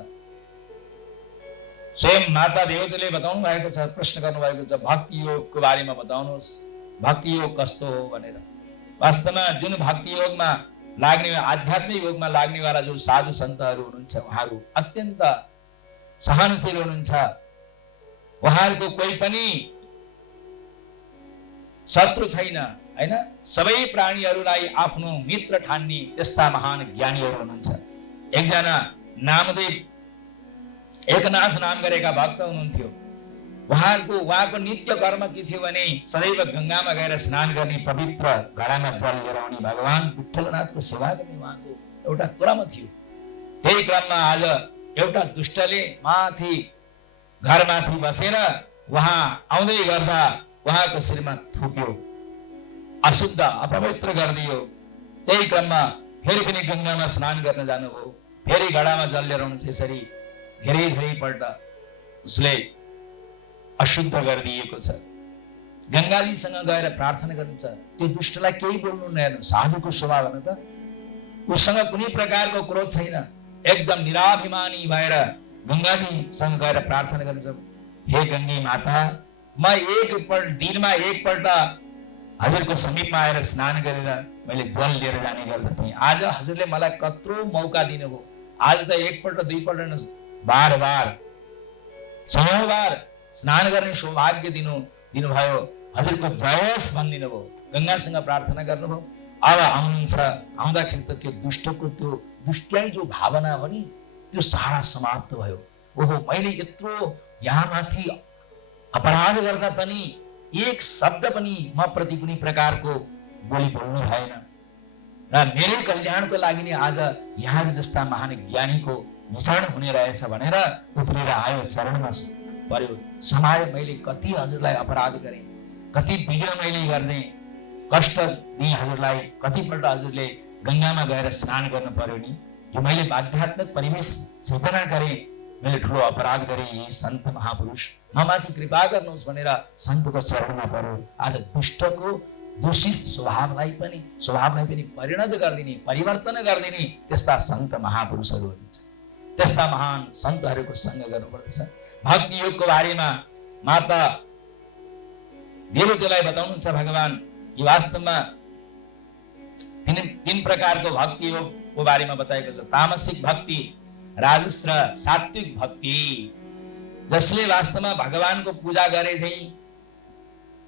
स्वयं माता देवतीले बताउनु भएको छ, प्रश्न गर्नु भएको छ भक्ति योगको बारेमा बताउनुहोस्, भक्ति योग कस्तो हो भनेर। वास्तवमा जुन भक्ति योगमा लाग्ने, आध्यात्मिक योगमा लाग्नेवाला जो साधु सन्तहरू हुनुहुन्छ उहाँहरू अत्यन्त सहनशील हुनुहुन्छ। उहाँहरूको कोही पनि शत्रु छैन, हैन? सबै प्राणीहरूलाई आफ्नो मित्र ठान्ने त्यस्ता महान ज्ञानीहरू हुनुहुन्छ। एकजना नामदेव एकनाथ नाम गरेका भक्त हुनुहुन्थ्यो। उहाँको नित्य कर्म के थियो भने सदैव गङ्गामा गएर स्नान गर्ने, पवित्र घडामा जल लिएर आउने, भगवान विठ्ठलनाथको सेवा गर्ने उहाँको एउटा क्रम थियो। त्यही क्रममा आज एउटा दुष्टले माथि घरमाथि बसेर उहाँ आउँदै गर्दा उहाँको शिरमा थुक्यो, अशुद्ध अपवित्र गरिदियो। त्यही क्रममा फेरि पनि गङ्गामा स्नान गर्न जानुभयो, फेरि घडामा जल लिएर आउनु, यसरी धेरै पल्ट उसले अशुद्ध गरिदिएको छ। गङ्गाजीसँग गएर प्रार्थना गर्नुहुन्छ। त्यो दुष्टलाई केही बोल्नु नहेर्नु, साधुको स्वभाव हो त, उसँग कुनै प्रकारको क्रोध छैन, एकदम निराभिमानी भएर गङ्गाजीसँग गएर प्रार्थना गर्नुहुन्छ। हे गङ्गे माता, म दिनमा एकपल्ट हजुरको समीपमा आएर स्नान गरेर मैले जल लिएर जाने गर्दथेँ। आज हजुरले मलाई कत्रो मौका दिनुभयो। आज त एकपल्ट दुईपल्ट बार समयबार स्नान गर्ने सौभाग्य दिनुभयो। हजुरको जय होस् भनिदिनु भयो, गङ्गासँग प्रार्थना गर्नुभयो। अब आउनुहुन्छ, आउँदाखेरि त त्यो दुष्टको त्यो दुष्ट्याइ जो भावना हो नि त्यो सारा समाप्त भयो। ओहो, मैले यत्रो यहाँ माथि अपराध गर्दा पनि एक शब्द पनि म प्रति कुनै प्रकारको बोली बोल्नु भएन र मेरै कल्याणको लागि नै आज यहाँ जस्ता महान ज्ञानीको विचरण हुने रहेछ भनेर उत्रेर आयो, चरणमा पर्यो। समाज मैले कति हजुरलाई अपराध गरेँ, कति विघ्न मैले गर्ने, कष्ट दिएँ हजुरलाई, कतिपल्ट हजुरले गङ्गामा गएर स्नान गर्नु पर्यो नि। यो मैले आध्यात्मिक परिवेश सृजना गरेँ, मैले ठुलो अपराध गरेँ, यी सन्त महापुरुष ममाथि कृपा गर्नुहोस् भनेर सन्तको चरणमा पर्यो। आज दुष्टको दूषित स्वभावलाई पनि परिणत गरिदिने, परिवर्तन गरिदिने त्यस्ता सन्त महापुरुषहरू हुनुहुन्छ। त्यस्ता महान सन्तहरूको सङ्ग गर्नुपर्दछ। भक्ति योगको बारेमा माता देवतीलाई बताउनुहुन्छ भगवान। यो वास्तवमा तीन प्रकारको भक्ति योगको बारेमा बताएको छ। तामसिक भक्ति, राजस र सात्विक भक्ति, जसले वास्तवमा भगवानको पूजा गरे चाहिँ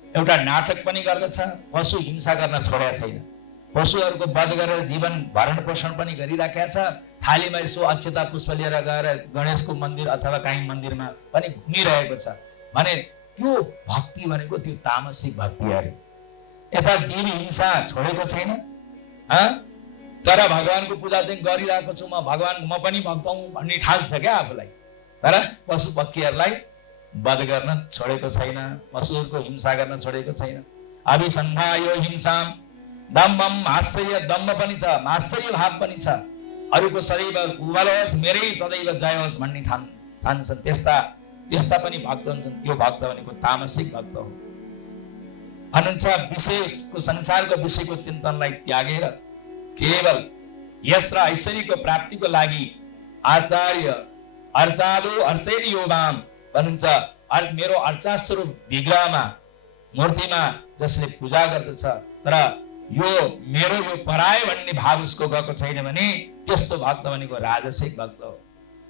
एउटा नाटक पनि गर्दछ, पशु हिंसा गर्न छोडेको छैन, पशुहरूको वध गरेर जीवन भरण पोषण पनि गरिराखेको छ। थालीमा यसो अक्षता पुष्प लिएर गएर गणेशको मन्दिर अथवा काहीँ मन्दिरमा पनि घुमिरहेको छ भने त्यो भक्ति भनेको त्यो तामसिक भक्ति अरे। यता जीव हिंसा छोडेको छैन, तर भगवानको पूजा चाहिँ गरिरहेको छु, म पनि भक्त हुँ भन्ने ठाल्छ क्या आफूलाई, तर पशु पक्षीहरूलाई वध गर्न छोडेको छैन, पशुहरूको हिंसा गर्न छोडेको छैन। अभिसन्धायो हिंसाम दम्भम, आश्चर्य दम्भ पनि छ, आश्चर्य भाव पनि छ, अरूको सदैव उभल होस् मेरै सदैव जय होस् भन्ने ठान्छन्। त्यस्ता पनि भक्त हुन्छन्। त्यो भक्त भनेको तामसिक भक्त हो। भन्नुहुन्छ विशेषको संसारको विषयको चिन्तनलाई त्यागेर केवल यश र ऐश्वर्यको प्राप्तिको लागि आचार्य अर्चादो अर्चैर योबाम भन्नुहुन्छ। मेरो अर्चा स्वरूप विग्रहमा मूर्तिमा जसले पूजा गर्दछ तर यो मेरो यो पराय भन्ने भाव उसको गएको छैन भने त्यस्तो भक्त भनेको राजसिक भक्त हो।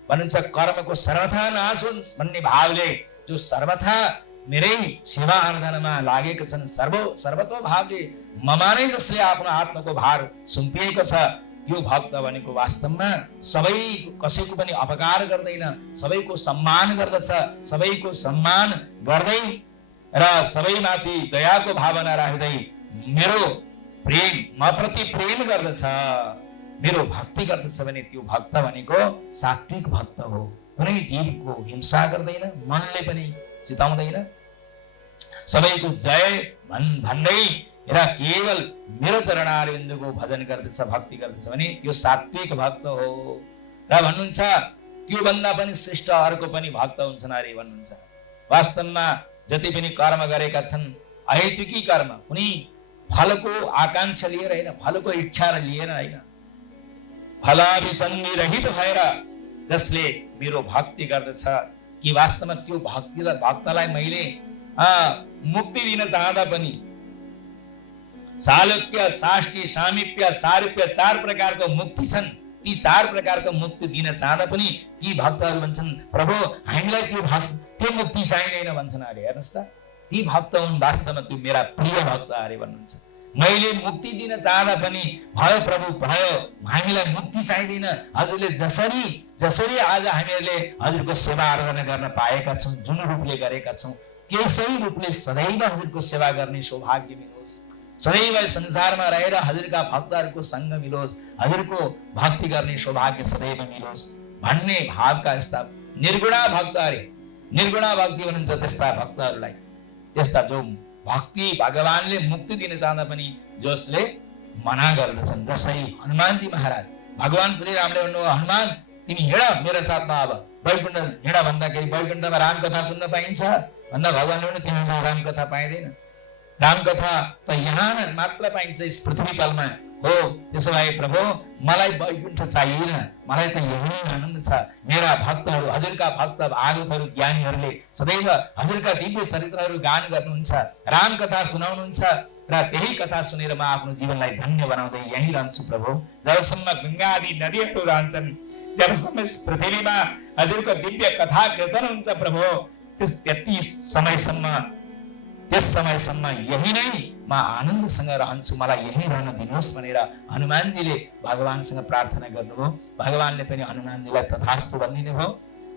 भन्नुहुन्छ कर्मको सर्वथा नाश हुन् भन्ने भावले जो सर्वथा मेरै सेवा आराधनामा लागेका छन्, सर्वतो भावले ममा नै जसले आफ्नो आत्माको भार सुम्पिएको छ, त्यो भक्त भनेको वास्तवमा कसैको पनि अपकार गर्दैन, सबैको सम्मान गर्दछ, सबैको सम्मान गर्दै र सबैमाथि दयाको भावना राख्दै मेरो प्रेम म प्रति प्रेम गर्दछ, मेरो भक्ति गर्दछ भने त्यो भक्त भनेको सात्विक भक्त हो। कुनै जीवको हिंसा गर्दैन, मनले पनि चिताउँदैन, सबैको जय भन्दै र केवल मेरो चरणारविन्दको भजन गर्दछ, भक्ति गर्दछ भने त्यो सात्विक भक्त हो। र भन्नुहुन्छ त्यो भन्दा पनि श्रेष्ठ अर्को पनि भक्त हुन्छन् अरे भन्नुहुन्छ। वास्तवमा जति पनि कर्म गरेका छन् अहेतुकी कर्म, कुनै फलको आकांक्षा लिएर होइन, फलको इच्छा लिएर होइन, फलाभिसन्धि रहित भएर जसले मेरो भक्ति गर्दछ कि वास्तवमा त्यो भक्तलाई मैले मुक्ति दिन चाहँदा पनि सालोक्य, साष्टी, सामिप्य, सारूप्य 4 प्रकारको मुक्ति छन्। ती 4 प्रकारको मुक्ति दिन चाहँदा पनि ती भक्तहरू भन्छन् प्रभु हामीलाई त्यो मुक्ति चाहिँदैन भन्छन् अरे। हेर्नुहोस् त, ती भक्त हुन् वास्तवमा त्यो मेरा प्रिय भक्त अरे भन्नुहुन्छ। मैले मुक्ति दिन चाहँदा पनि भयो प्रभु भयो, हामीलाई मुक्ति चाहिँदैन, हजुरले जसरी आज हामीहरूले हजुरको सेवा आराधना गर्न पाएका छौँ, जुन रूपले गरेका छौँ, त्यसै रूपले सदैव हजुरको सेवा गर्ने सौभाग्य मिलोस्, सदैव संसारमा रहेर हजुरका भक्तहरूको सङ्ग मिलोस्, हजुरको भक्ति गर्ने सौभाग्य सदैव मिलोस् भन्ने भावका यस्ता निर्गुणा भक्त अरे। निर्गुणा भक्ति भन्नुहुन्छ त्यस्ता भक्तहरूलाई, त्यस्ता जो भक्ति भगवानले मुक्ति दिन चाहँदा पनि जसले मना गर्दछन्। जसरी हनुमानजी महाराज, भगवान श्री रामले भन्नुभयो हनुमान तिमी हिँड मेरो साथमा, अब वैकुण्ठ हिँड भन्दाखेरि वैकुण्ठमा रामकथा सुन्न पाइन्छ भन्दा भगवानले भन्नु त्यहाँ रामकथा पाइँदैन, रामकथा त यहाँ मात्र पाइन्छ यस पृथ्वी तलमा हो। त्यसो भए प्रभु मलाई वैकुण्ठ चाहिएन, मलाई त यही आनन्द छ। मेरा भक्तहरू, हजुरका भक्त भागवतहरू, ज्ञानीहरूले सदैव हजुरका दिव्य चरित्रहरू गान गर्नुहुन्छ, रामकथा सुनाउनुहुन्छ र त्यही कथा सुनेर म आफ्नो जीवनलाई धन्य बनाउँदै यहीँ रहन्छु प्रभु। जबसम्म गङ्गा आदि नदीहरू रहन्छन्, जबसम्म पृथ्वीमा हजुरको दिव्य कथा कीर्तन हुन्छ प्रभु, त्यस समयसम्म यही नै म आनन्दसँग रहन्छु, मलाई यही रहन दिनुहोस् भनेर हनुमानजीले भगवानसँग प्रार्थना गर्नुभयो। भगवानले पनि हनुमानजीलाई तथास्तु भनिदिनु भयो।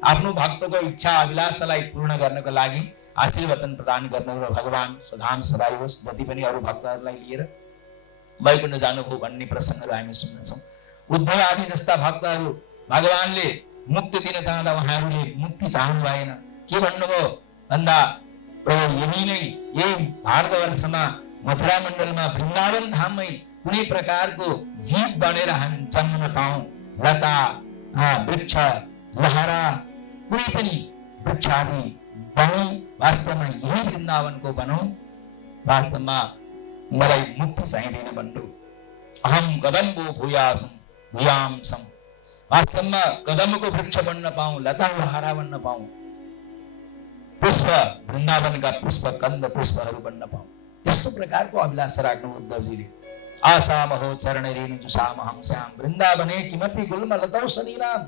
आफ्नो भक्तको इच्छा अभिलाषालाई पूर्ण गर्नको लागि आशीर्वचन प्रदान गर्नुभयो। भगवान सुधाम सवाई होस्, जति पनि अरू भक्तहरूलाई लिएर वैकुण्ठ जानुभयो भन्ने प्रसङ्गहरू हामी सुन्छौँ। उद्धव आदि जस्ता भक्तहरू भगवानले मुक्ति दिन चाहँदा उहाँहरूले मुक्ति चाहनु भएन। के भन्नुभयो भन्दा प्रभु यही भारतवर्षमा मथुरा मण्डलमा वृन्दावन धाममै कुनै प्रकारको जीव बनेर हामी जन्म पाऊँ, लता वृक्ष लहरा कुनै पनि वृक्षादि बनौँ, वास्तवमा यही वृन्दावनको बनौँ, वास्तवमा मलाई मुक्ति चाहिँदैन भन्नु। अहम कदम्बो भूयामसम, वास्तवमा कदमको वृक्ष बन्न पाऊँ, लता लहरा बन्न पाऊँ, पुष्प वृन्दावनका पुष्प कन्द पुष्पहरू बन्न पाऊँ, त्यस्तो प्रकारको अभिलाषा राख्नु उद्धवजीले। आसामहो चरण रेणु जुसामहं श्याम वृन्दावने किमपि गुल्म लतौ सलीनाम,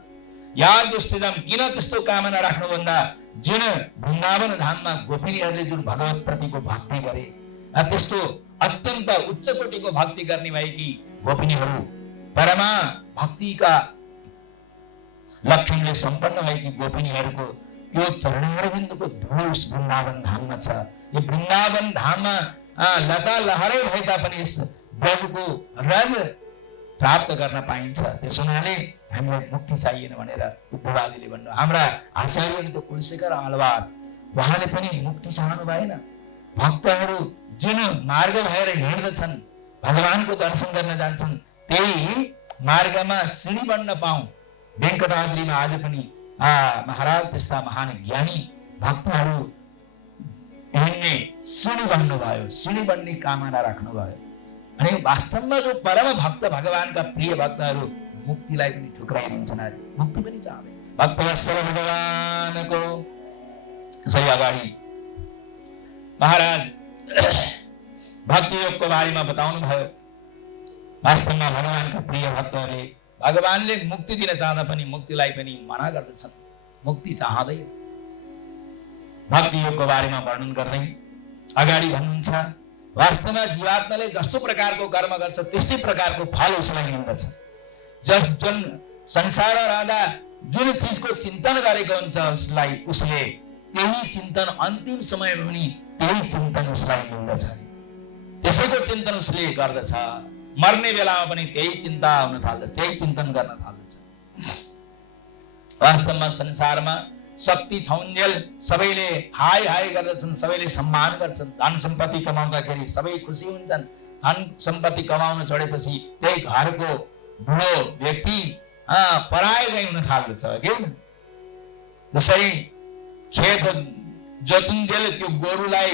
यहाँ दुस्थितम, किन त्यस्तो कामना राख्नुभन्दा जुन वृन्दावन धाममा गोपिनीहरूले जुन भगवत प्रतिको भक्ति गरे, त्यस्तो अत्यन्त उच्च कोटिको भक्ति गर्ने भएकी गोपिनीहरू, परमा भक्तिका लक्षणले सम्पन्न भएकी गोपिनीहरूको त्यो चरणहरुबिन्दुको धुलो वृन्दावन धाममा छ। यो वृन्दावन धाममा लता लहरै भए तापनि यस ब्रजको रज प्राप्त गर्न पाइन्छ। त्यसो हुनाले हामीलाई मुक्ति चाहिएन भनेर उद्धवजीले भन्नु। हाम्रा आचार्य त कुलशेखर आलवार उहाँले पनि मुक्ति चाहनु भएन। भक्तहरू जुन मार्ग भएर हिँड्दछन्, भगवानको दर्शन गर्न जान्छन्, त्यही मार्गमा सिँढी बन्न पाऊँ। वेंकटाद्रीमा आज पनि महाराज त्यस्ता महान ज्ञानी भक्तहरू हिँड्ने सिँढी बन्नुभयो, सिँढी बन्ने कामना राख्नुभयो। अनि वास्तवमा जो परम भक्त भगवानका प्रिय भक्तहरू मुक्तिलाई पनि ठुक्राइदिन्छन्, मुक्ति पनि चाहँदैन। भक्तवत्सल भगवानको सही अगाडि महाराज भक्ति योगको बारेमा बताउनु भयो। वास्तवमा भगवानका प्रिय भक्तहरूले भगवानले मुक्ति दिन चाहँदा पनि मुक्तिलाई पनि मना गर्दछन्, मुक्ति चाहँदैन। भक्ति योगको बारेमा वर्णन गर्दै अगाडि भन्नुहुन्छ, वास्तवमा जीवात्माले जस्तो प्रकारको कर्म गर्छ त्यस्तै प्रकारको फल उसलाई मिल्दछ। जुन संसारमा रहँदा जुन चिजको चिन्तन गरेको हुन्छ उसले त्यही चिन्तन अन्तिम समयमा पनि त्यही चिन्तन उसलाई मिल्दछ। त्यसैको चिन्तन उसले गर्दछ। मर्ने बेलामा पनि त्यही चिन्ता हुन थाल्छ, त्यही चिन्तन गर्न थाल्छ। वास्तवमा संसारमा शक्ति छौन्जेल सबैले हाय हाय गर्दछन्, सबैले सम्मान गर्छन्। धन सम्पत्ति कमाउँदाखेरि सबै खुसी हुन्छन्। धन सम्पत्ति कमाउन छोडेपछि त्यही घरको बुढो व्यक्ति पराय गई हुन थाल्दछ कि। जसरी खेत जोतुन्जेल त्यो गोरुलाई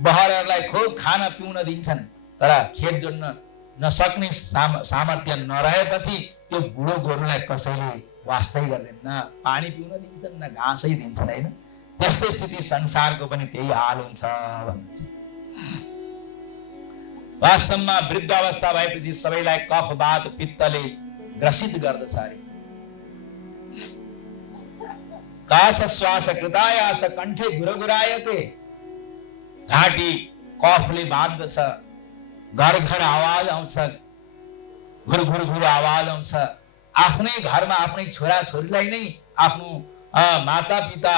बहरहरूलाई खूब खाना पिउन दिन्छन्, तर खेत जोत्न नसक्ने सामर्थ्य नरहेपछि त्यो बुढो गोरुलाई कसैले वास्तै गर्दैन, न पानी पिउन दिन्छन् न घाँसै दिन्छन्। होइन, त्यस्तै स्थिति संसारको पनि त्यही हाल हुन्छ भन्छ। वास्तवमा वृद्ध अवस्था भएपछि सबैलाई कफ वात पित्तले ग्रसित गर्दछ। अरे कास श्वास कृतायास कण्ठे गुरगुरायते, घाँटी कफले बाँध्दछ, घर घर आवाज आउँछ, घुर घुर घुर आवाज आउँछ। आफ्नै घरमा आफ्नै छोरा छोरीलाई नै आफ्नो माता पिता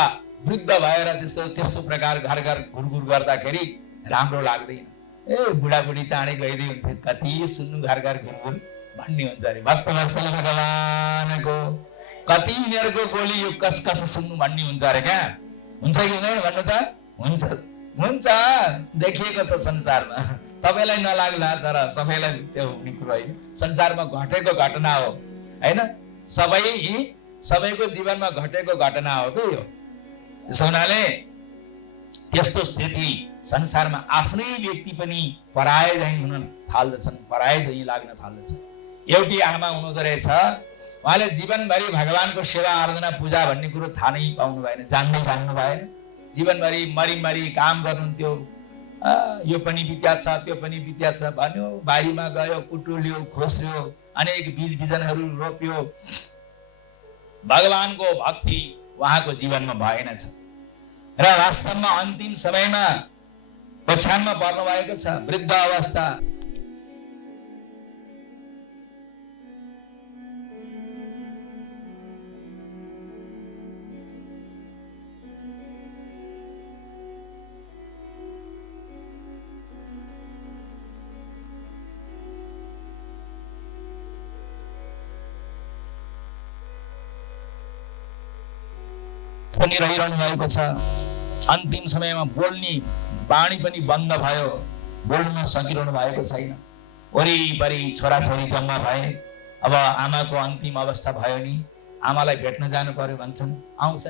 वृद्ध भएर त्यस्तो प्रकार घर घर घुरघुर गर्दाखेरि राम्रो लाग्दैन। ए बुढाबुढी चाँडै गइदिए हुन्थ्यो, कति सुन्नु घर घर घुरघुर भन्ने हुन्छ। अरे भक्तवत्सल भगवानको कति यिनीहरूको बोली यो कचकच सुन्नु भन्ने हुन्छ। अरे क्या हुन्छ कि हुँदैन भन्नु त? हुन्छ हुन्छ, देखिएको छ संसारमा। तपाईलाई नलाग्ला तर सबैलाई त्यो हुने कुरो होइन। संसारमा घटेको घटना हो, होइन? सबैको जीवनमा घटेको घटना हो कि यो। त्यसो हुनाले त्यस्तो स्थिति संसारमा आफ्नै व्यक्ति पनि पराय झैँ हुन थाल्दछन्, पराय झैँ लाग्न थाल्दछ। एउटी आमा हुनुहुँदो रहेछ, उहाँले जीवनभरि भगवानको सेवा आराधना पूजा भन्ने कुरो थाहा नै पाउनु भएन, जान्नु भएन। जीवनभरि मरी काम गर्नुहुन्थ्यो। यो पनि विद्या छ, त्यो पनि विद्या छ भन्यो, बारीमा गयो, कुटुल्यो, खोस्यो, अनेक बीज बिजनहरू रोप्यो। भगवानको भक्ति उहाँको जीवनमा भएन छ र वास्तवमा अन्तिम समयमा ओछ्यानमा पर्नु भएको छ, वृद्ध अवस्था। पनि रहिरहनु भएको छ। अन्तिम समयमा बोल्ने बाणी पनि बन्द भयो, बोल्न सकिरहनु भएको छैन। वरिपरि छोराछोरी जम्मा भए। अब आमाको अन्तिम अवस्था भयो नि, आमालाई भेट्न जानु पर्यो भन्छन्, आउँछ।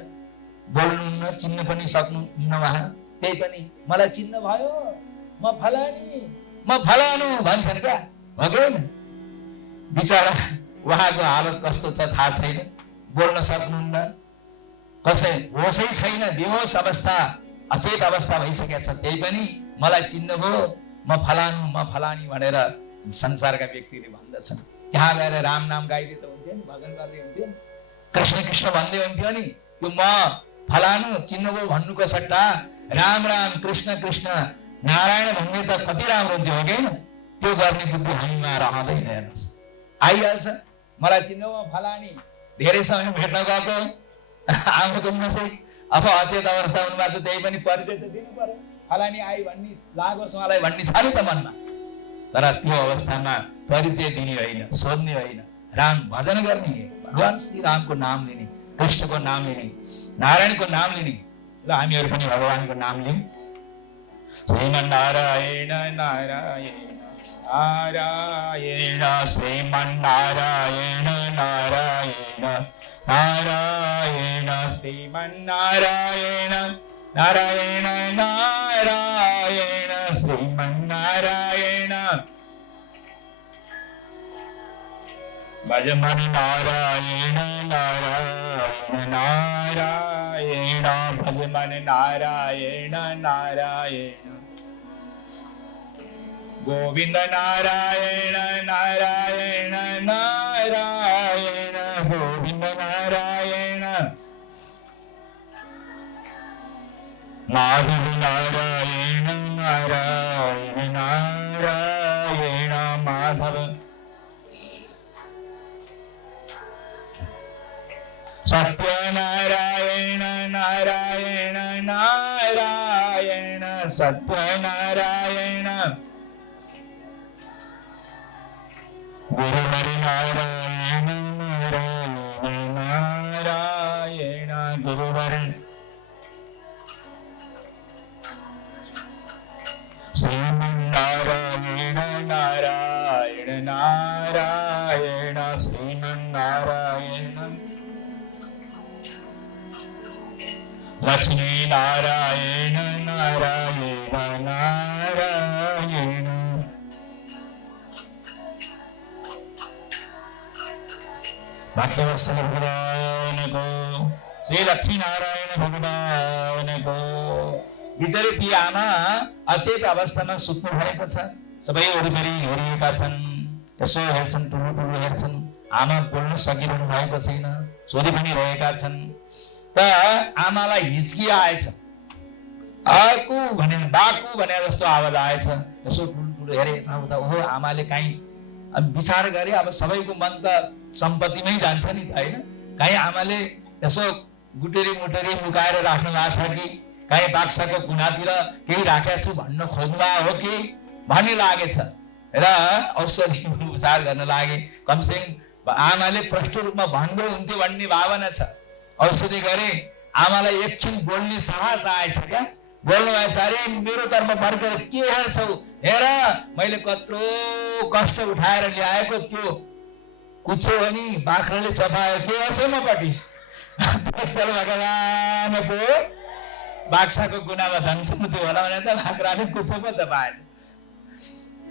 बोल्नुहुन्न, चिन्न पनि सक्नुहुन्न उहाँ। त्यही पनि मलाई चिन्न भयो, म फलानी, म फलानु भन्छन् क्या, हो कि होइन? बिचरा उहाँको हालत कस्तो छ थाहा छैन, बोल्न सक्नुहुन्न, कसै होसै छैन, बेहोस अवस्था, अचेत अवस्था भइसकेको छ। त्यही पनि मलाई चिन्नुभयो, म फलानु, म फलानी भनेर संसारका व्यक्तिले भन्दछन्। यहाँ गएर राम नाम गाइदिए त हुन्थ्यो नि, भजन गर्दै हुन्थ्यो नि, कृष्ण कृष्ण भन्दै हुन्थ्यो नि। त्यो म फलानु चिन्नुभयो भन्नुको सट्टा राम राम कृष्ण कृष्ण नारायण भन्ने त कति राम्रो हुन्थ्यो, हो कि होइन? त्यो गर्ने बुद्धि हामीमा रहँदैन। हेर्नुहोस्, आइहाल्छ, मलाई चिन्नुभयो म फलानी, धेरै समय भेट्न गएको आमाको चाहिँ अब अचेत अवस्था हुनुभएको छ, त्यही पनि परिचय त दिनु पर्यो। फलानी आई भन्ने लागोस् उहाँलाई भन्ने छ नि त मनमा, तर त्यो अवस्थामा परिचय दिने होइन, सोध्ने होइन, राम भजन गर्ने, भगवान श्री रामको नाम लिने, कृष्णको नाम लिने, नारायणको नाम लिने। ल हामीहरू पनि भगवानको नाम लिउँ। श्रीमन्नारायण नारायण नारायण श्रीमन्नारायण नारायण नारायण श्रीमन्नारायण नारायण नारायण श्रीमन्नारायण भजमन नारायण नारायण नारायण भजमन नारायण नारायण गोविंद नारायण नारायण नारायण गोविंद नारायण माधव नारायण नारायण नारायण माधव सत्यनारायण नारायण नारायण सत्यनारायण गुरुवर नारायण नारायण नारायण गुरुवर श्रीमन्नारायण नारायण नारायण श्रीमन्नारायण लक्ष्मी नारायण नारायण नारायण भक्तवत्सल भगवान को श्री लक्ष्मी नारायण भगवान को। बिचरी ती आमा अचेत अवस्थामा सुत्नु भएको छ, सबै वरिपरि हेरिएका छन्, यसो हेर्छन्, ठुलो ठुलो हेर्छन्, आमा बोल्न सकिरहनु भएको छैन, सोधि पनि रहेका छन्। त आमालाई हिचकी आएछ, आकु भने बाकु भने जस्तो आवाज आएछ, यसो ठुलो हेरे यताउता, ओहो आमाले काहीँ विचार गरे, अब सबैको मन त सम्पत्तिमै जान्छ नि त, होइन? काहीँ आमाले यसो गुटेरी मुटेरी लुकाएर राख्नु भएको छ कि, काहीँ बाक्साको कुनातिर केही राखेको छु भन्न खोज्नु हो कि भन्ने लागेछ र औषधि उपचार गर्न लागे। कमसेकम आमाले प्रष्ट रूपमा भन्दै हुन्थ्यो भन्ने भावना छ। औषधि गरे, आमालाई एकछिन बोल्ने साहस आएछ क्या, बोल्नु भएछ, अरे मेरो तर्फ फर्केर के हेर्छौ, हेर मैले कत्रो कष्ट उठाएर ल्याएको त्यो कुचो हो नि, बाख्राले चपायो, के हेर्छौ मपट्टि? भगवानको बाक्साको गुनामा धन सम्पत्ति होला भने त बाख्राले कुचो पो चपाएछ।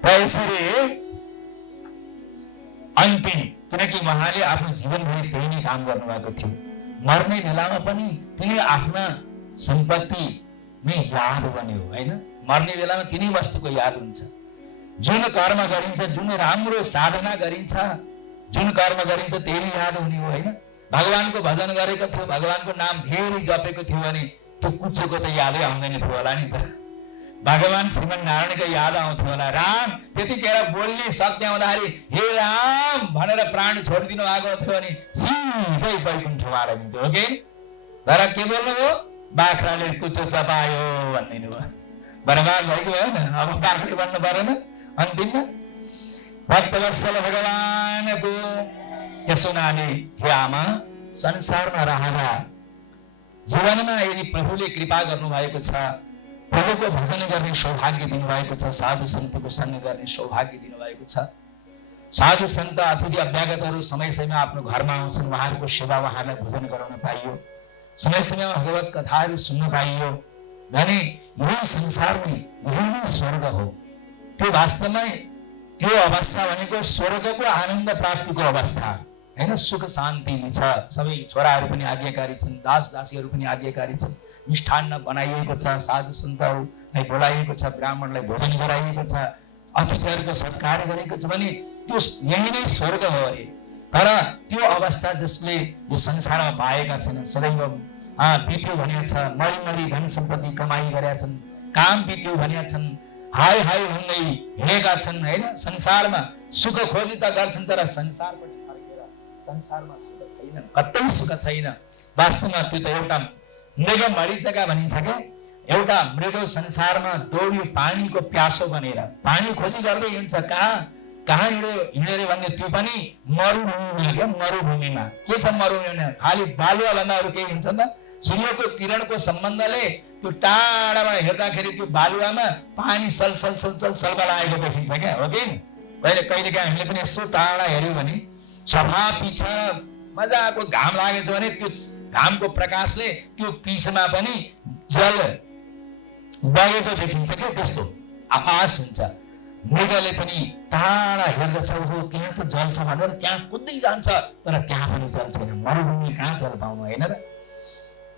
र यसरी अन्तिम, किनकि उहाँले आफ्नो जीवनभरि त्यही नै काम गर्नुभएको थियो, मर्ने बेलामा पनि तिनी आफ्ना सम्पत्ति नै याद बन्यो, होइन? मर्ने बेलामा तिनी वस्तुको याद हुन्छ। जुन कर्म गरिन्छ, जुन राम्रो साधना गरिन्छ, जुन कर्म गरिन्छ त्यही याद हुने हो, होइन? भगवानको भजन गरेको थियो, भगवानको नाम धेरै जपेको थियो भने त्यो कुचोको त यादै आउँदैन थियो होला नि त, भगवान श्रीमन नारायणको याद आउँथ्यो होला। राम त्यतिखेर बोल्ने शक्ति आउँदाखेरि हे राम भनेर प्राण छोडिदिनु भएको थियो भने सिधै वैकुण्ठमा आइदिन्थ्यो, हो कि? तर के बोल्नुभयो? बाख्राले कुचो चपायो भनिदिनु भयो, बर्बाद भएको भयो नि। अब बाख्राले भन्नु परेन अन्तिममा? भक्तवत्सल भगवानको। त्यसो हुनाले हे आमा, संसारमा रहँदा जीवनमा यदि प्रभुले कृपा गर्नुभएको छ, प्रभुको भजन गर्ने सौभाग्य दिनुभएको छ, साधु सन्तको सङ्ग गर्ने सौभाग्य दिनुभएको छ, साधु सन्त अतिथि अभ्यागतहरू समय समयमा आफ्नो घरमा आउँछन्, उहाँहरूको सेवा उहाँलाई भोजन गराउन पाइयो, समय समयमा भगवत कथाहरू सुन्न पाइयो भने यही संसारमै यही नै स्वर्ग हो। त्यो वास्तवमै त्यो अवस्था भनेको स्वर्गको आनन्द प्राप्तिको अवस्था हैन। सुख शान्ति छ। सबै छोराहरू पनि आज्ञाकारी छन्, दास दासीहरू पनि आज्ञाकारी छन्। मिष्ठान्न बनाइएको छ, साधु सन्तहरूलाई बोलाइएको छ, ब्राह्मणलाई भोजन गराइएको छ, अतिथिहरूको सत्कार गरेको छ भने त्यो यही नै स्वर्ग हो अरे। तर त्यो अवस्था जसले यो संसारमा पाएका छन्, सदैव बित्यो भनेको छ, मरी धन सम्पत्ति कमाई गरेका छन्, काम बित्यो भनेका छन्, हाय हाय भन्दै हिँडेका छन् हैन। संसारमा सुख खोजी त गर्छन् तर संसारबाट फर्केर संसारमा सुख छैन, कतै सुख छैन। वास्तवमा त्यो त एउटा मृग मरिचका भनिन्छ क्या। एउटा मृग संसारमा दौड्यो पानीको प्यासो बनेर, पानी खोजी गर्दै हिँड्छ। कहाँ हिँड्यो भने त्यो पनि मरुभूमिमा क्या। मरुभूमिमा के छ मरुभूमिमा? खालि बालुवा भन्दा अरू केही हुन्छ त? सूर्यको किरणको सम्बन्धले त्यो टाढाबाट हेर्दाखेरि त्यो बालुवामा पानी सलसलाएको देखिन्छ क्या, हो कि? कहिले काहीँ हामीले पनि यसो टाढा हेऱ्यौँ भने सफा पिछा मजाको घाम लागेछ भने त्यो घामको प्रकाशले त्यो पिछमा पनि जल बगेको देखिन्छ क्या। त्यस्तो आकाश हुन्छ। मृगले पनि टाढा हेर्दछ, हो त्यहाँ त जल छ भनेर त्यहाँ कुद्दै जान्छ, तर त्यहाँ पनि जल छैन। मरुभूमि कहाँ जल पाउनु, होइन र?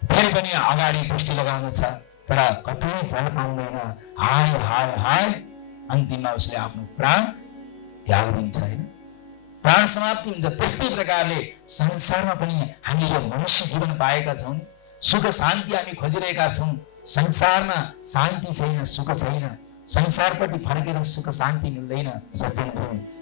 फेरि पनि अगाडि पुष्टि लगाउनु छ तर कतै जल पाउँदैन। हाय हाय हाय अन्तिममा उसले आफ्नो प्राण त्याग दिन्छ होइन। प्राण समाप्ति हुन्छ। त्यस्तै प्रकारले संसारमा पनि हामी यो मनुष्य जीवन पाएका छौँ, सुख शान्ति हामी खोजिरहेका छौँ। संसारमा शान्ति छैन, सुख छैन। संसारपट्टि फर्केर सुख शान्ति मिल्दैन। सत्यम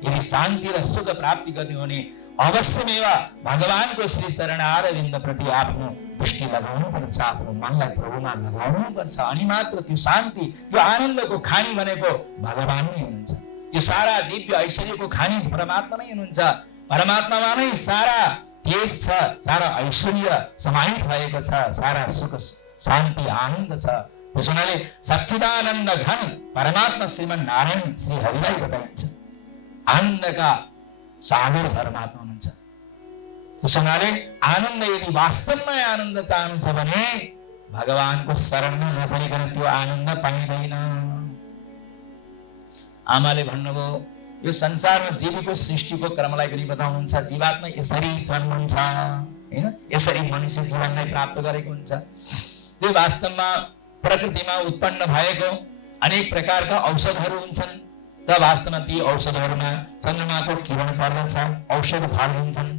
यदि शान्ति र सुख प्राप्ति गर्ने हो भने अवश्यमेव भगवानको श्री चरणारविन्द प्रति आफ्नो दृष्टि लगाउनु पर्छ, आफ्नो मनलाई प्रभुमा लगाउनु पर्छ। अनि मात्र त्यो शान्ति, त्यो आनन्दको खानी भनेको भगवान नै हुनुहुन्छ। यो सारा दिव्य ऐश्वर्यको खानी परमात्मा नै हुनुहुन्छ। परमात्मामा नै सारा तेज छ, सारा ऐश्वर्य समाहित भएको छ, सारा सुख शान्ति आनन्द छ। त्यसो हुनाले सच्चिदानन्द घन परमात्मा श्रीमन् नारायण श्री हरिलाई बताइन्छ। आनन्दका सागर परमात्मा हुनुहुन्छ। त्यसो हुनाले आनन्द यदि वास्तवमै आनन्द चाहनुहुन्छ भने भगवानको शरणमा नपरिकन त्यो आनन्द पाइँदैन। आमाले भन्नुभयो यो संसारमा जीवको सृष्टिको क्रमलाई पनि बताउनुहुन्छ। जीवात्मा यसरी जन्मन्छ हैन, यसरी मनुष्य जीवनलाई प्राप्त गरेको हुन्छ। त्यो वास्तवमा प्रकृतिमा उत्पन्न भएको अनेक प्रकारका औषधहरू हुन्छन् र वास्तवमा ती औषधहरूमा चन्द्रमाको किरण पर्दछ, औषध फलिन्छन्।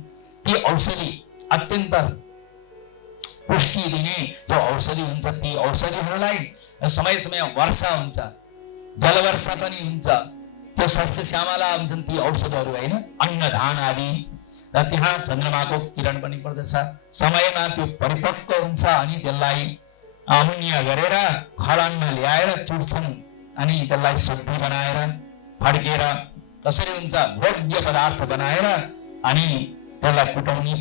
ती औषधि अत्यन्त पुष्टि दिने जो औषधि हुन्छ, ती औषधिहरूलाई समय समय वर्षा हुन्छ, जलवर्षा पनि हुन्छ। त्यो सस्य श्यामला हुन्छन् ती औषधहरू होइन, अन्न धान आदि। र त्यहाँ चन्द्रमाको किरण पनि पर्दछ। समयमा त्यो परिपक्व हुन्छ अनि त्यसलाई अमुन्य गरेर खलनमा ल्याएर चुड्छन् अनि त्यसलाई शुद्धि बनाएर फड्केर कसरी हुन्छ भोग्य पदार्थ बनाएर अनि त्यसलाई कुटाउनी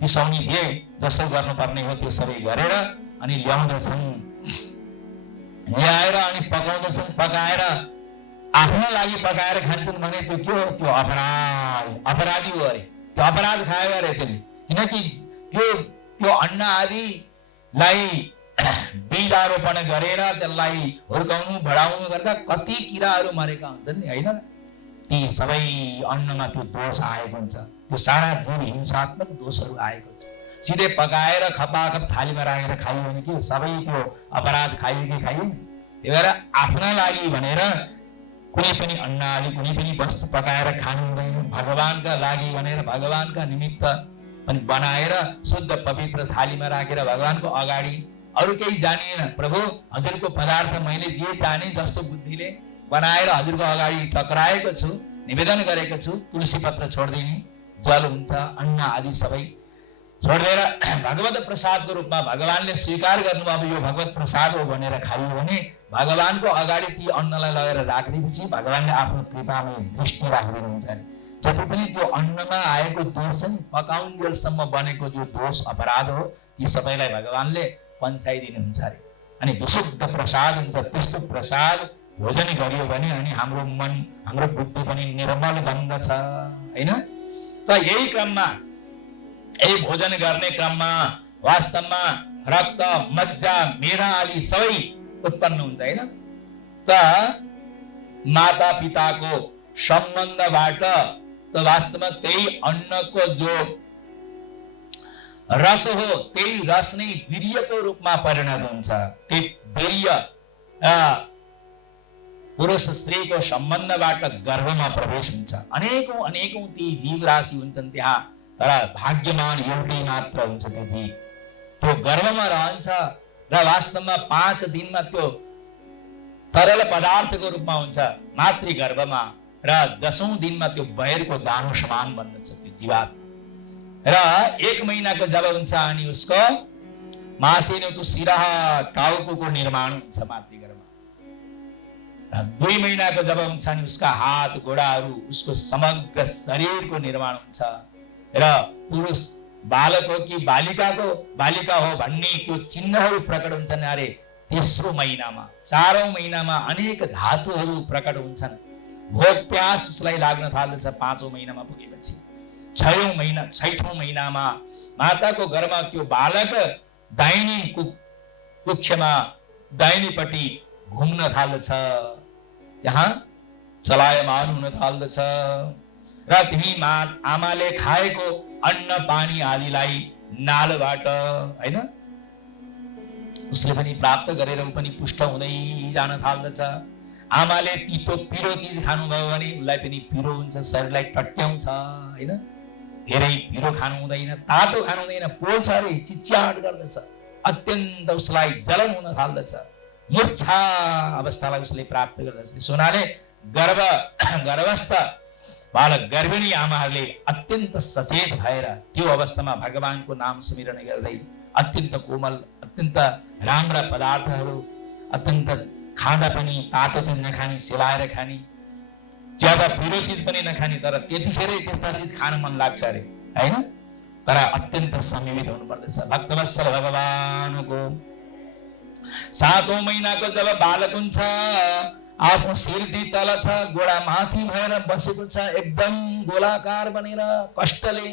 पिसाउनी जे जसो गर्नुपर्ने हो त्यो सबै गरेर अनि ल्याउँदछन्। ल्याएर अनि पकाउँदछन्। पकाएर आफ्नो लागि पकाएर खान्छन् भने त्यो के हो? त्यो अपराधी हो अरे। त्यो अपराध खायो अरे त्यसले। किनकि त्यो अन्न आदिलाई बीजारोपण गरेर त्यसलाई हुर्काउनु बढाउनु गर्दा कति किराहरू मरेका हुन्छन् नि होइन। ती सबै अन्नमा त्यो दोष आएको हुन्छ। त्यो सारा जीव हिंसात्मक दोषहरू आएको हुन्छ। सिधै पकाएर खपाखप थालीमा राखेर खाइयो भने के सबै त्यो अपराध खाइयो कि खाइएन। त्यही भएर आफ्ना लागि भनेर कुनै पनि अन्न आदि कुनै पनि वस्तु पकाएर खानु हुँदैन। भगवानका लागि भनेर भगवानका निमित्त पनि बनाएर शुद्ध पवित्र थालीमा राखेर भगवानको अगाडि अरू केही जानिएन। प्रभु हजुरको पदार्थ मैले जे जाने जस्तो बुद्धिले बनाएर हजुरको अगाडि टक्राएको छु, निवेदन गरेको छु। तुलसी पत्र छोड्दिने, जल हुन्छ, अन्न आदि सबै छोडेर भगवत प्रसादको रूपमा भगवानले स्वीकार गर्नुभयो यो भगवत प्रसाद हो भनेर खाइयो भने भगवानको अगाडि ती अन्नलाई लगेर राखिदिएपछि भगवानले आफ्नो कृपामा दृष्टि राखिदिनुहुन्छ। जति पनि त्यो अन्नमा आएको दोष छ नि, पकाउन्जेलसम्म बनेको जो दोष अपराध हो, यी सबैलाई भगवानले पन्छाइदिनुहुन्छ अरे। अनि विशुद्ध प्रसाद हुन्छ। त्यस्तो प्रसाद भोजन गरियो भने अनि हाम्रो मन हाम्रो बुद्धि पनि निर्मल बन्दछ होइन। त यही क्रममा यही भोजन गर्ने क्रममा वास्तवमा रक्त मज्जा मेरा आदि सबै उत्पन्न हुन्छ हैन त माता पिताको सम्बन्धबाट त वास्तवमा त्यही अन्नको जो रस हो त्यही रस नै वीर्यको रूपमा परिणत हुन्छ। त्यही वीर्य पुरुष स्त्रीको सम्बन्धबाट गर्भमा प्रवेश हुन्छ। अनेकौं ती जीव राशि हुन्छन् त्यहाँ, तर भाग्यमान एउटै मात्र हुन्छ त्यो जीव। त्यो गर्भमा रहन्छ र वास्तवमा 5 दिनमा त्यो तरल पदार्थको रूपमा हुन्छ मातृ गर्भमा, र 10औं दिनमा त्यो बहेरको दानो समान बन्दछ त्यो जीवात्मा। र 1 महिनाको जब हुन्छ अनि उसको मासेनो त्यो सिरह टाउको निर्माण हुन्छ मातृ गर्भमा। र 2 महिनाको जब हुन्छ अनि उसका हात घोडाहरू उसको समग्र शरीरको निर्माण हुन्छ। र पुरुष बालक हो कि बालिका हो भन्ने त्यो चिन्हहरू प्रकट हुन्छन्। अरे तेस्रो महिनामा 4औं महिनामा अनेक धातुहरू प्रकट हुन्छन्। भोक प्यास उसलाई लाग्न थाल्दछ 5औं महिनामा पुगेपछि। 6औं महिनामा माताको गर्भमा त्यो बालक दाहिनी कुक्षमा दाहिनीपट्टि घुम्न थाल्दछ, त्यहाँ चलायमान हुन थाल्दछ। र तिमी आमाले खाएको अन्न पानी आदिलाई नालबाट हैन उसले पनि प्राप्त गरेर ऊ पनि पुष्ट हुँदै जान थाल्दछ। आमाले पितो पिरो चिज खानुभयो भने उसलाई पनि पिरो हुन्छ, शरीरलाई टट्याउँछ हैन। धेरै पिरो खानु हुँदैन, तातो खानु हुँदैन, पोल्छ रे, चिच्याट गर्दछ, अत्यन्त उसलाई जलन हुन थाल्दछ, मूर्छा अवस्थालाई उसले प्राप्त गर्दछ। त्यसो हुनाले गर्भस्थ बालक गर्भिणी आमाहरूले अत्यन्त सचेत भएर त्यो अवस्थामा भगवानको नाम स्मरण गर्दै अत्यन्त कोमल अत्यन्त राम्रा पदार्थहरू अत्यन्त खाँदा पनि तातो चाहिँ नखाने, सेलाएर खाने, ज्यादा पिरो चिज पनि नखाने, तर त्यतिखेरै त्यस्ता चिज खान मन लाग्छ अरे हैन। तर अत्यन्त संयमित हुनुपर्दछ। भक्तवत्सल भगवानको 7औं महिनाको जब बालक हुन्छ, आफ्नो शिर चाहिँ तल छ, गोडा माथि भएर बसेको छ, एकदम गोलाकार बनेर कष्टले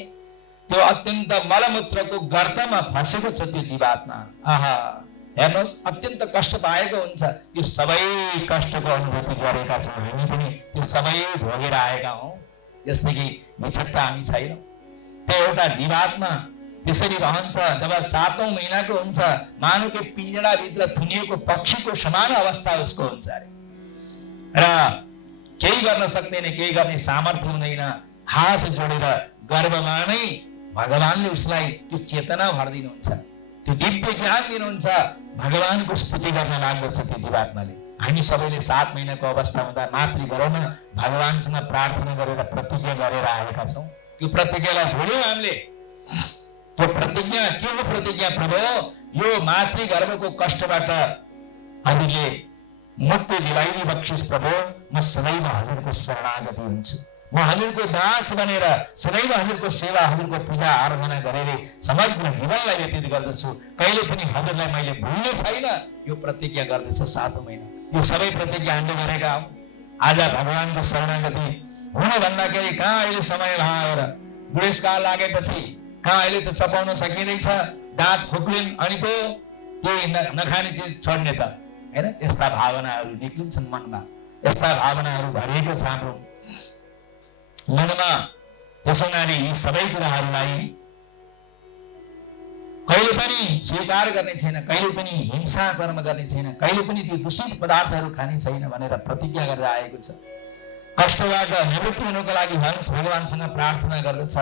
त्यो अत्यन्त मलमूत्रको गर्तमा फसेको छ त्यो जीवात्मा। आहा हेर्नुहोस्, अत्यन्त कष्ट पाएको हुन्छ। यो सबै कष्टको अनुभूति गरेका छौँ हामी पनि, त्यो सबै भोगेर आएका हौँ। जस्तै कि विचट्टा हामी छैनौँ। त्यो एउटा जीवात्मा त्यसरी रहन्छ। जब 7औं महिनाको हुन्छ, मानव के पिंजडाभित्र थुनिएको पक्षीको समान अवस्था उसको हुन्छ अरे। र केही गर्न सक्दैन, केही गर्ने सामर्थ्य हुँदैन। हात जोडेर गर्भमा नै भगवानले उसलाई त्यो चेतना भर्दिनुहुन्छ, त्यो दिव्य ज्ञान दिनुहुन्छ, भगवानको स्तुति गर्न लाग्दछ त्यो जीवात्माले। हामी सबैले 7 महिनाको अवस्था हुँदा मातृगर्भमा भगवानसँग प्रार्थना गरेर प्रतिज्ञा गरेर आएका छौँ। त्यो प्रतिज्ञालाई भुल्यौँ हामीले। त्यो प्रतिज्ञा के हो? प्रतिज्ञा प्रभु यो मातृगर्भको कष्टबाट हामीले मुक्ति दिलाइदिनु बख्शिस् प्रभु। म सदैव हजुरको शरणागति हुन्छु, म हजुरको दास बनेर सदैव हजुरको सेवा हजुरको पूजा आराधना गरेर समग्र जीवनलाई व्यतीत गर्दछु। कहिले पनि हजुरलाई मैले भुल्ने छैन, यो प्रतिज्ञा गर्दछ 7औं महिना। यो सबै प्रतिज्ञा हामीले गरेका हौँ। आज भगवानको शरणागति हुन भन्दाखेरि कहाँ अहिले समय भएर बुढेसकाल लागेपछि कहाँ अहिले त चपाउन सकिँदैछ, दाँत खोक्लिन् अनि पो केही नखाने चिज छोड्ने त हैन। यस्ता भावनाहरू निक्लिन्छन् मनमा, यस्ता भावनाहरू भरिएको छ हाम्रो मनमा। त्यसो हुनाले यी सबै कुराहरूलाई कहिले पनि स्वीकार गर्ने छैन, कहिले पनि हिंसा कर्म गर्ने छैन, कहिले पनि ती दूषित पदार्थहरू खाने छैन भनेर प्रतिज्ञा गरेर आएको छ। कष्टबाट निवृत्ति हुनको लागि भगवानसँग प्रार्थना गर्दछ।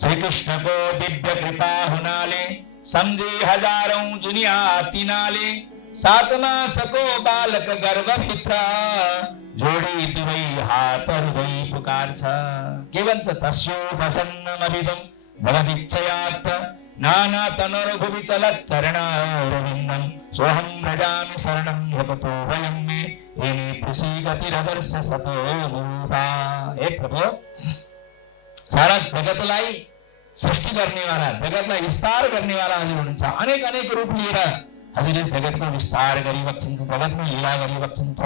श्री कृष्णको दिव्य कृपा हुनाले सम्झे हजारौं दुनिया तिनाले 7 मासको बालक गर्भभित्र जोडी दुवै हात हृदय पुकार्छ। के भन्छ? तस्यो प्रसन्नमभिदं भगदिच्छयात् नाना तनोर्भुवि चलत् चरणारविन्दं सोऽहं व्रजामि शरणं यततो वयं मे येने प्रसीदतिरदर्श सतो रूपा। हे प्रभु, सारा जगतलाई सृष्टि गर्नेवाला, जगतलाई विस्तार गर्नेवाला हजुर हुनुहुन्छ। अनेक अनेक रूप लिएर हजुरले जगतको विस्तार गरिबक्सिन्छ, जगतमा लीला गरिबक्सिन्छ,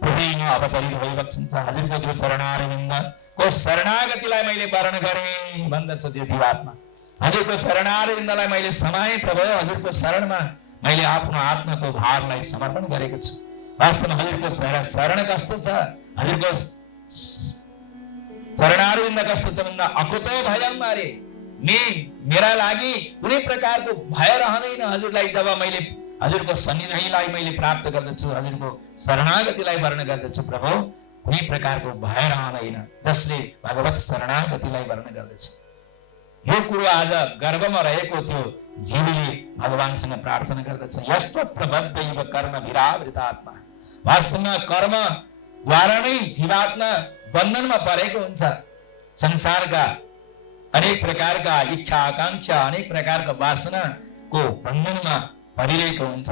पृथ्वीमा अवतरित भइबक्सिन्छ। हजुरको त्यो चरणारविन्दको शरणागतिलाई मैले वर्ण गरेँ भन्दछ त्यो जीवात्मा। हजुरको चरणारविन्दलाई मैले समाएँ प्रभु, हजुरको शरणमा मैले आफ्नो आत्माको भावलाई समर्पण गरेको छु। वास्तवमा हजुरको शरण कस्तो छ, हजुरको चरणारविन्द कस्तो छ भन्दा अकुतो भयम अरे, मेरा लागि कुनै प्रकारको भय रहँदैन। हजुरलाई जब मैले हजुरको सन्निधिलाई मैले प्राप्त गर्दछु, हजुरको शरणागतिलाई वर्ण गर्दछु प्रभु, कुनै प्रकारको भय रहँदैन, जसले भगवत शरणागतिलाई वर्ण गर्दछ। यो कुरो आज गर्भमा रहेको त्यो जीवले भगवानसँग प्रार्थना गर्दछ। यस्तो प्रबद्ध कर्म विरावृत आत्मा, वास्तवमा कर्मद्वारा नै जीवात्मा बन्धनमा परेको हुन्छ। संसारका अनेक प्रकारका इच्छा आकांक्षा, अनेक प्रकारका वासनाको बन्धनमा परिरहेको हुन्छ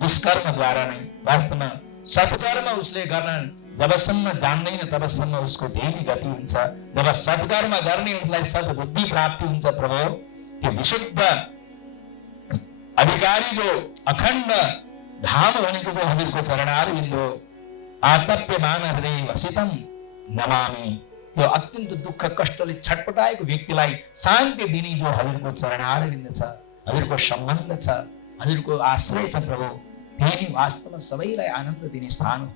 दुष्कर्मद्वारा नै। वास्तवमा सत्कर्म उसले गर्न जबसम्म जान्दैन तबसम्म उसको धेरै गति हुन्छ। जब सत्कर्म गर्ने उसलाई सद्बुद्धि प्राप्ति हुन्छ प्रभु, त्यो विशुद्ध अधिकारी जो अखण्ड धाम भनेको जो हजुरको चरणारविन्द हो, आतप्यमान हृदय वसितम नमामि, त्यो अत्यन्त दुःख कष्टले छटपटाएको व्यक्तिलाई शान्ति दिने जो हजुरको चरणारविन्द छ, हजुरको सम्बन्ध छ, हजुरको आश्रय छ प्रभु, त्यही वास्तवमा सबैलाई आनन्द दिने स्थान हो।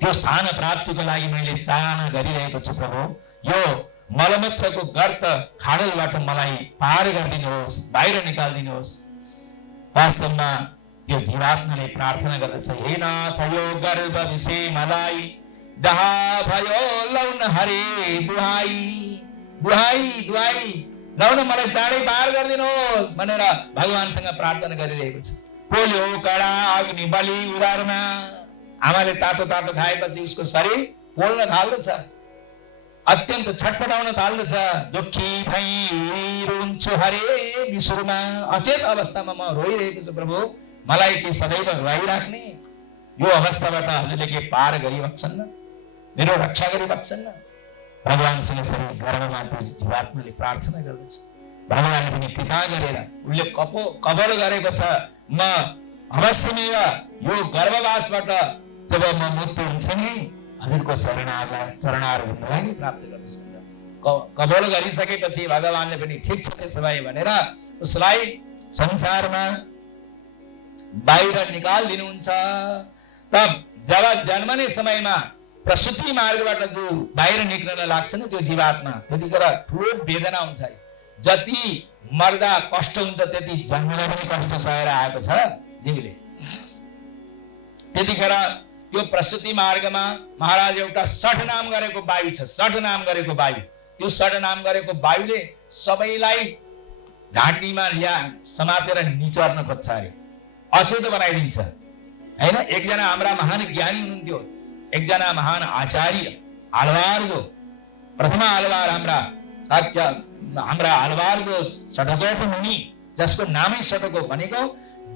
त्यो स्थान प्राप्तिको लागि मैले चाहना गरिरहेको छु प्रभु। यो मलमूत्रको गर्त खाडलबाट मलाई पार गरिदिनुहोस्, बाहिर निकालिदिनुहोस्। वास्तवमा त्यो जीवात्माले प्रार्थना गर्दछ, हे नाथ यो गर्भ विषय मलाई दहा भयो लौन हरे दुहाई, दुहाई दुहाई लौन मलाई चाँडै पार गरिदिनुहोस् भनेर भगवानसँग प्रार्थना गरिरहेको छ। पोल्यो कडा अग्नि बलि उदारमा, आमाले तातो तातो खाएपछि उसको शरीर पोल्न थाल्दछ, अत्यन्त छटपटाउन थाल्दछ। दुखी भई रुन्छु हरे विश्वमा, अचेत अवस्थामा म रोइरहेको छु प्रभु, मलाई के सदैव रुवाइराख्ने? यो अवस्थाबाट हजुरले के पार गरिबक्छन्, मेरो रक्षा गरिबक्छन्? भगवानसँग सरी गर्भमा जीवात्माले प्रार्थना गर्दछ। भगवानले पनि कृपा गरेर उसले कबल गरेको छ, म अवश्यमेव यो गर्भवासबाट जब म मुक्त हुन्छ नि हजुरको चरणारविन्दलाई नै प्राप्त गर्छु। कबल गरिसकेपछि भगवानले पनि ठिक छ त्यसो भए भनेर उसलाई संसारमा बाहिर निकालिदिनुहुन्छ। तब जब जन्मने समयमा प्रसूति मार्गबाट जो बाहिर निक्लन लाग्छ नि त्यो जीवात्मा, त्यतिखेर ठुलो वेदना हुन्छ। जति मर्दा कष्ट हुन्छ त्यति जन्मदा पनि कष्ट सहेर आएको छ जीवले। त्यतिखेर त्यो प्रसूति मार्गमा महाराज एउटा 60 नाम गरेको वायु छ, 60 नाम गरेको वायु। त्यो 60 नाम गरेको वायुले सबैलाई घाँटीमा समातेर निचर्न खोज्छ अरे, अचेत बनाइदिन्छ हैन। एकजना हाम्रा महान ज्ञानी हुनुहुन्थ्यो, एकजना महान आचार्य आलवार जो प्रथम आलवार हाम्रा आलवार जो सटको मुनि, जसको नामै सटको भनेको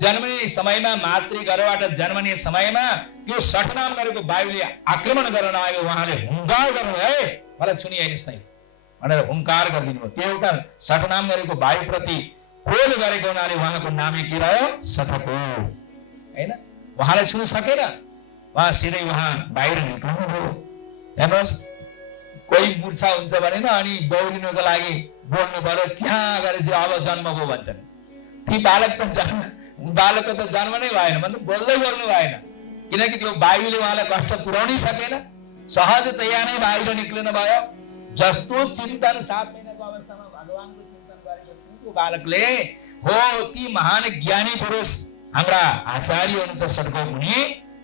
जन्मने समयमा मातृ गर्भबाट जन्मने समयमा त्यो 60 नाम गरेको वायुले आक्रमण गर्न आयो। उहाँले हुङ्कार गर्नु, है मलाई छुनिहाल्नुस् नै भनेर हुङ्कार गरिदिनु भयो। त्यो एउटा 60 नाम गरेको वायु प्रति क्रोध गरेको हुनाले उहाँको नामै के रह्यो? सटको हैन। उहाँले छुन सकेन, उहाँ सिधै उहाँ बाहिर निक्ल्नु भयो। हेर्नुहोस्, कोही मूर्छा हुन्छ भने अनि बौरिनुको लागि बोल्नु पर्यो, त्यहाँ गरेपछि अब जन्म भयो भन्छन्। ती बालकको त जन्म नै भएन भन्नु, बोल्दै गर्नु भएन, किनकि त्यो वायुले उहाँलाई कष्ट पुर्याउनै सकेन, सहजतया नै बाहिर निक्लिनु भयो। जस्तो चिन्तन 7 महिनाको अवस्थामा भगवानको चिन्तन गरेको त्यो बालकले हो ती महान ज्ञानी पुरुष हाम्रा आचार्य हुनुहुन्छ सटको मुनि,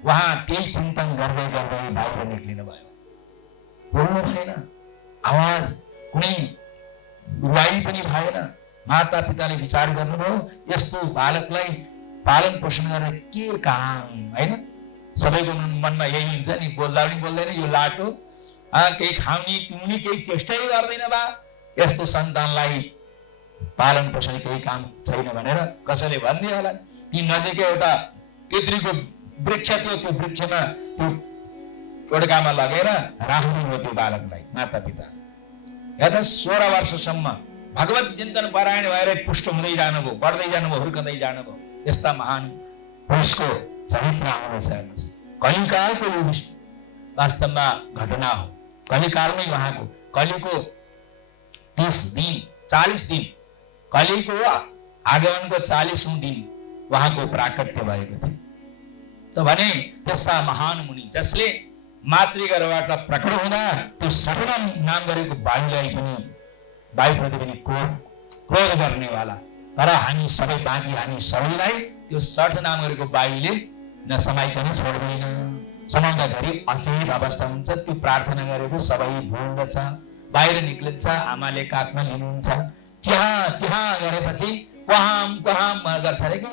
उहाँ त्यही चिन्तन गर्दै गर्दै बाहिर निक्लिनु भयो। बोल्नु भएन, आवाज कुनै रुवाई पनि भएन। माता पिताले विचार गर्नुभयो यस्तो बालकलाई पालन पोषण गर्ने के काम हैन। सबैको मनमा यही हुन्छ नि, बोल्दा पनि बोल्दैन, यो लाटो केही खाउने पिउने केही चेष्टै गर्दैन बा, यस्तो सन्तानलाई पालन पोषण केही काम छैन भनेर कसैले भन्दियो होला। ती नजिकै एउटा तित्रीको वृक्ष थियो, त्यो वृक्षमा त्यो टोड्कामा लगेर राख्नुभयो त्यो बालकलाई माता पिता। हेर्नु 16 वर्षसम्म भगवत चिन्तन परायण भएर पुष्ट हुँदै जानुभयो, बढ्दै जानुभयो, हुर्कँदै जानुभयो। यस्ता महान पुरुषको चरित्र आउनेछ। हेर्नुहोस्, कलिकालको यो वास्तवमा घटना हो। कलिकालमै उहाँको कलिको 30 दिन 40 दिन कलिको आगमनको 40औं दिन उहाँको प्राकट्य भएको थियो। त भने त्यस्ता महान मुनि जसले मातृगर्भबाट प्रकट हुँदा त्यो सठनाम नाम गरेको वायुलाई पनि वायुप्रति पनि क्रोध गर्नेवाला, तर हामी सबै बाँकी हामी सबैलाई त्यो सठ नाम गरेको वायुले नसमाइकन छोड्दैन। समाउँदाखेरि अचेत अवस्था हुन्छ। त्यो प्रार्थना गरेको सबै भुल्दछ, बाहिर निक्लिन्छ, आमाले काखमा लिनुहुन्छ, चिहा चिहा गरेपछि क्वाहाम क्वाहाम गर्छ अरे कि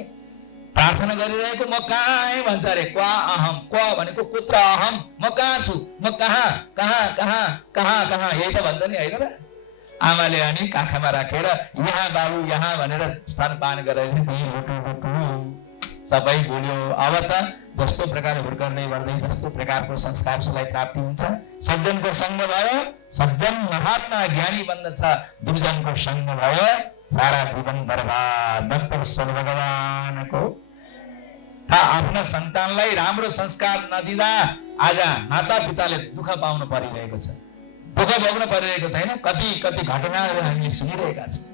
प्रार्थना गरिरहेको म कहाँ भन्छ अरे, क्वा अहम, क्वा भनेको कुत्र, अहम म कहाँ छु, म कहाँ कहाँ कहाँ कहाँ कहाँ, यही त भन्छ नि होइन र। आमाले अनि काखमा राखेर यहाँ बाबु यहाँ भनेर स्तनपान गराएर सबै भुल्यो। अब त जस्तो प्रकार हुर्कँदै बढ्दै जस्तो प्रकारको संस्कार उसलाई प्राप्ति हुन्छ। सज्जनको सङ्ग भयो, सज्जन महात्मा ज्ञानी बन्दछ, दुर्जनको सङ्ग भयो सारा जीवन बर्बाद। भक्त भगवानको आफ्ना सन्तानलाई राम्रो संस्कार नदिँदा आज माता पिताले दुःख पाउनु परिरहेको छ, दुःख भोग्न परिरहेको छैन। कति कति घटनाहरू हामीले सुनिरहेका छौँ।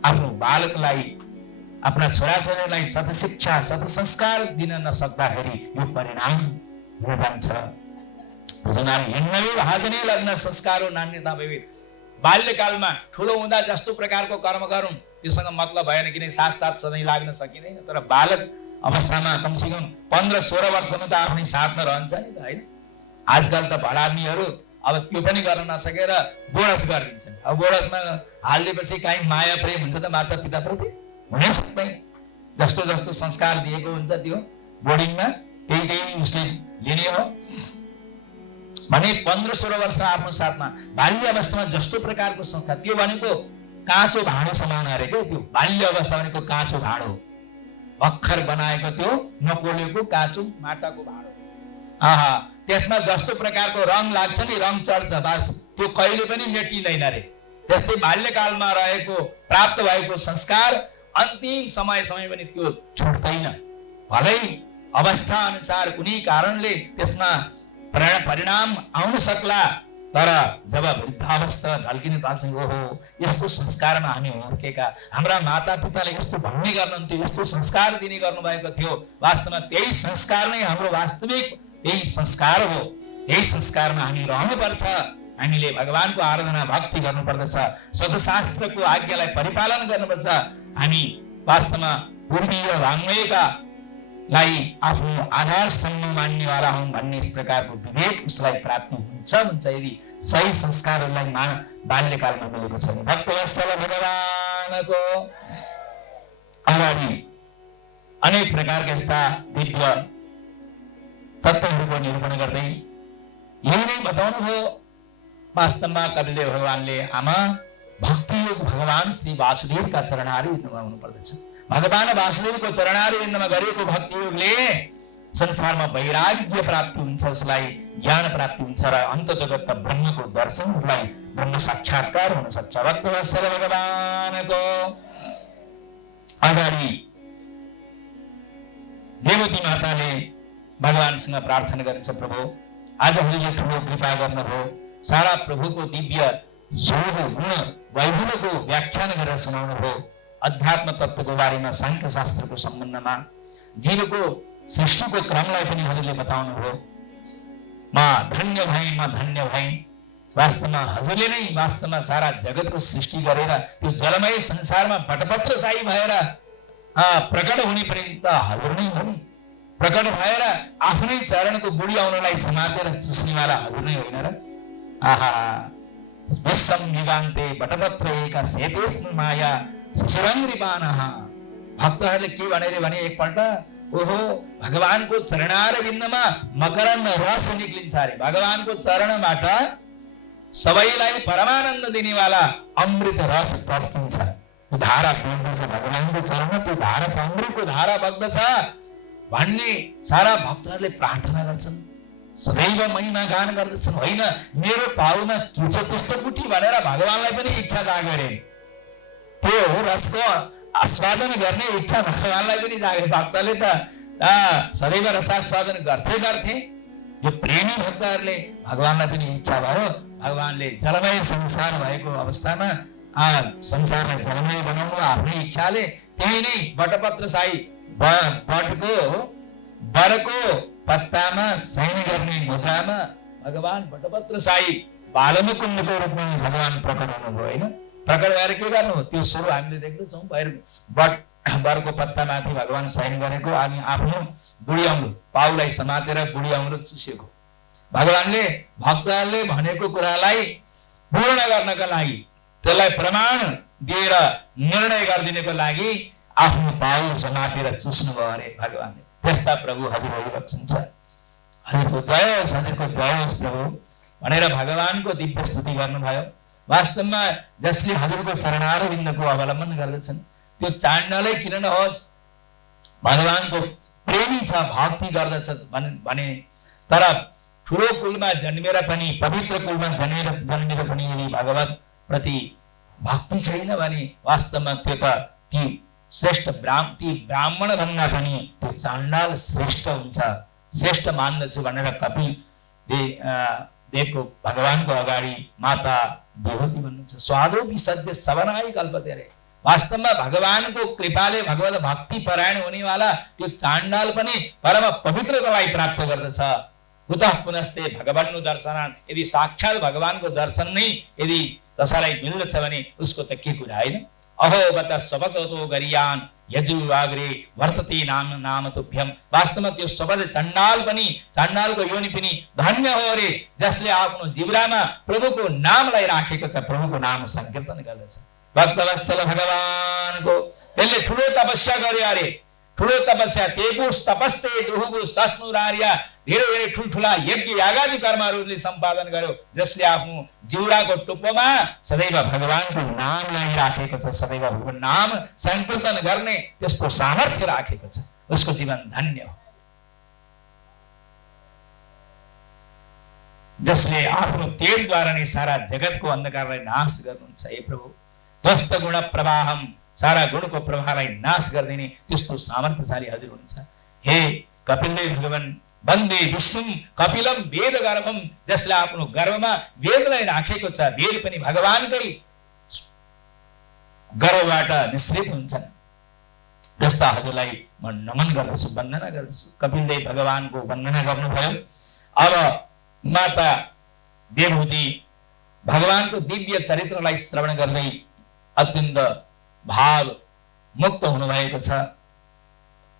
आफ्नो बालकलाई आफ्ना छोराछोरीलाई सत्शिक्षा सत्संस्कार दिन नसक्दाखेरि यो परिणाम हुन जान्छ। भजनाले हिँड्नले भाजने लग्न संस्कार हो नान्यता भए। बाल्यकालमा ठुलो हुँदा जस्तो प्रकारको कर्म गरौँ त्योसँग मतलब भएन, किनकि साथ साथ सधैँ लाग्न सकिँदैन। तर बालक अवस्थामा कमसेकम 15-16 वर्षमा त आफ्नै साथमा रहन्छ नि त होइन। आजकल त भडादमीहरू अब त्यो पनि गर्न नसकेर बोनस गरिदिन्छन्। अब बोनसमा हालिदिएपछि कहीँ माया प्रेम हुन्छ त माता पिता प्रति? हुनै सक्दैन। जस्तो जस्तो संस्कार दिएको हुन्छ त्यो बोर्डिङमा त्यही त्यही उसले लिने हो भने 15-16 वर्ष आफ्नो साथमा बाल्य अवस्थामा जस्तो प्रकारको संस्कार, त्यो भनेको काँचो भाँडो समान अरे के। त्यो बाल्य अवस्था भनेको काँचो भाँडो, भर्खर बनाएको त्यो नकोलेको काँचो माटाको भाँडो। आहा, त्यसमा जस्तो प्रकारको रङ लाग्छ नि, रङ चढ्छ, बास त्यो कहिले पनि मेटिँदैन रे। त्यस्तै बाल्यकालमा रहेको प्राप्त भएको संस्कार अन्तिम समय पनि त्यो छुट्दैन। भलै अवस्था अनुसार कुनै कारणले त्यसमा परिणाम आउन सक्ला, तर जब वृद्धावस्था ढल्किन थाल्छ, ओहो यस्तो संस्कारमा हामी हुर्केका, हाम्रा माता पिताले यस्तो भन्ने गर्नुहुन्थ्यो, यस्तो संस्कार दिने गर्नुभएको थियो। वास्तवमा त्यही संस्कार नै हाम्रो वास्तविक यही संस्कार हो। यही संस्कारमा हामी रहनुपर्छ। हामीले भगवानको आराधना भक्ति गर्नुपर्दछ, सत्शास्त्रको आज्ञालाई परिपालन गर्नुपर्छ। हामी वास्तवमा पूर्वीय वाङ्मयका लाई आफ्नो आधारसम्म मान्नेवाला हौँ भन्ने यस प्रकारको विवेक उसलाई प्राप्ति हुन्छ यदि सही संस्कारहरूलाई बाल्यकालमा मिलेको छ। भक्तवत्सल भगवानको अगाडि अनेक प्रकारका यस्ता दिव्य तत्त्वहरूको निरूपण गर्दै यही नै बताउनुभयो। वास्तवमा कविले भगवानले आमा भक्तियोग भगवान श्री वासुदेवका चरणारी विन्दमा हुनुपर्दछ। भगवान वासुदेवको चरणारी विन्दमा गरेको भक्तियोगले संसारमा वैराग्य प्राप्ति हुन्छ, उसलाई ज्ञान प्राप्ति हुन्छ र अन्ततगत ब्रह्मको दर्शन, उसलाई ब्रह्म साक्षात्कार हुन सक्छ। भक्तवत्सल भगवानको अगाडि देवती माताले भगवानसँग प्रार्थना गर्छ, प्रभु आज हजुरले ठुलो कृपा गर्नुभयो, सारा प्रभुको दिव्य योग गुण वैभवको व्याख्यान गरेर सुनाउनु भयो। अध्यात्म तत्त्वको बारेमा सांख्य शास्त्रको सम्बन्धमा जीवको सृष्टिको क्रमलाई पनि हजुरले बताउनु भयो। म धन्य भएँ। वास्तवमा हजुरले नै वास्तवमा सारा जगतको सृष्टि गरेर त्यो जलमय संसारमा पटपत्रशाही भएर प्रकट हुने पर्यन्त हजुर नै हो नि। प्रकट भएर आफ्नै चरणको बुढी आउनलाई समातेर चुस्नेवाला हजुर नै होइन र? आहा, विश्वम युगान्ते बटपत्र एका सेतेस्म माया शिशुरङ्ग्रिपानः। भक्तहरूले के भने एकपल्ट ओहो भगवानको चरणार बिन्दमा मकरन्द रस निक्लिन्छ अरे। भगवानको चरणबाट सबैलाई परमानन्द दिनेवाला अमृत रस टप्किन्छ, धारा बग्दछ। भगवानको चरणमा त्यो धारा छ, अमृतको धारा बग्दछ भन्ने सारा भक्तहरूले प्रार्थना गर्छन्, सदैव महिमा गान गर्दछन्। होइन मेरो पाउमा के छ त्यस्तो कुटी भनेर भगवानलाई पनि इच्छा जाग्यो अरे। त्यो रसको आस्वादन गर्ने इच्छा भगवानलाई पनि जाग्यो। भक्तले त सदैव रसास्वादन गर्थे। यो प्रेमी भक्तहरूले भगवानलाई पनि इच्छा भयो। भगवानले जलमय संसार भएको अवस्थामा संसारलाई जलमय बनाउनु आफ्नै इच्छाले, त्यही नै बटपत्र साई बटको बरको पत्तामा शयन गर्ने मुद्रामा भगवान बटपत्र साई बालमुकुन्दको रूपमा भगवान प्रकट हुनुभयो होइन। प्रकट भएर के गर्नु हो त्यो सुरु हामीले देख्दैछौँ। बरको पत्तामाथि भगवान शयन गरेको अनि आफ्नो बुढी औँलो पाउलाई समातेर बुढी औँलो चुसेको। भगवानले भक्तहरूले भनेको कुरालाई पूर्ण गर्नका लागि, त्यसलाई प्रमाण दिएर निर्णय गरिदिनको लागि आफ्नो पाउ समातेर चुस्नुभयो अरे भगवानले। त्यस्ता प्रभु हजुर भइरहन्छ। हजुरको जय होस्, हजुरको जय होस् प्रभु भनेर भगवानको दिव्य स्तुति गर्नुभयो। वास्तवमा जसले हजुरको चरणारविन्दको अवलम्बन गर्दछन् त्यो चाण्डलै किन नहोस्, भगवानको प्रेमी छ, भक्ति गर्दछ भने, तर ठुलो कुलमा जन्मेर पनि, पवित्र कुलमा जन्मेर पनि यदि भगवत प्रति भक्ति छैन भने वास्तवमा त्यो त ती श्रेष्ठ ब्राह्मण भन्दा पनि त्यो चाण्डाल श्रेष्ठ हुन्छ, श्रेष्ठ मान्दछु भनेर कपिल देवको भगवानको अगाडि माता देवती भन्नुहुन्छ। स्वादोपि सद्य सवनाई कल्पते रे। वास्तवमा भगवानको कृपाले भगवत भक्ति परायण हुनेवाला त्यो चाण्डाल पनि परम पवित्रतालाई प्राप्त गर्दछ। कुतः पुनस्ते भगवन्नु दर्शनान्। यदि साक्षात् भगवानको दर्शन नै यदि कसैलाई मिल्दछ भने उसको त के कुरा होइन। अहो बत सबतो गरियान यजुवाग्रे वर्तते नाम तुभ्यम। वास्तवमा त्यो सबद चण्डाल पनि, चण्डालको योनि पनि धन्य हो रे जसले आफ्नो जिब्रामा प्रभुको नामलाई राखेको छ, प्रभुको नाम संकीर्तन गर्दछ। भक्तवत्सल भगवानको त्यसले ठुलो तपस्या गर्यो अरे, ठुलो तपस्या। तेपुस तपस्ते दुहुगु सस्नुरार्या। धेरै धेरै ठुल्ठुला यज्ञ यागादि कर्महरूले सम्पादन गर्यो, जसले आफ्नो जिउराको टुप्पोमा सदैव भगवानको नामलाई राखेको छ, सदैव भगवान नाम संकीर्तन गर्ने त्यसको सामर्थ्य राखेको छ, उसको जीवन धन्य हो। जसले आफ्नो तेजद्वारा नै सारा जगतको अन्धकारलाई नाश गर्नुहुन्छ। हे प्रभु, ध्वस्त गुण प्रवाहम, सारा गुणको प्रवाहलाई नाश गरिदिने त्यस्तो सामर्थ्यशाली हजुर हुनुहुन्छ। हे कपिलदेव भगवान वन्दे विष्णुम कपिलम वेद गर्भम। जसले आफ्नो गर्भमा वेदलाई राखेको छ, वेद पनि भगवानकै गर्भबाट निश्रित हुन्छन्। जस्ता हजुरलाई म नमन गर्दछु, वन्दना गर्दछु। कपिलदेव भगवानको वन्दना गर्नुभयो। अब माता देवहूति भगवानको दिव्य चरित्रलाई श्रवण गर्दै अत्यन्त भाव मुक्त हुनुभएको छ।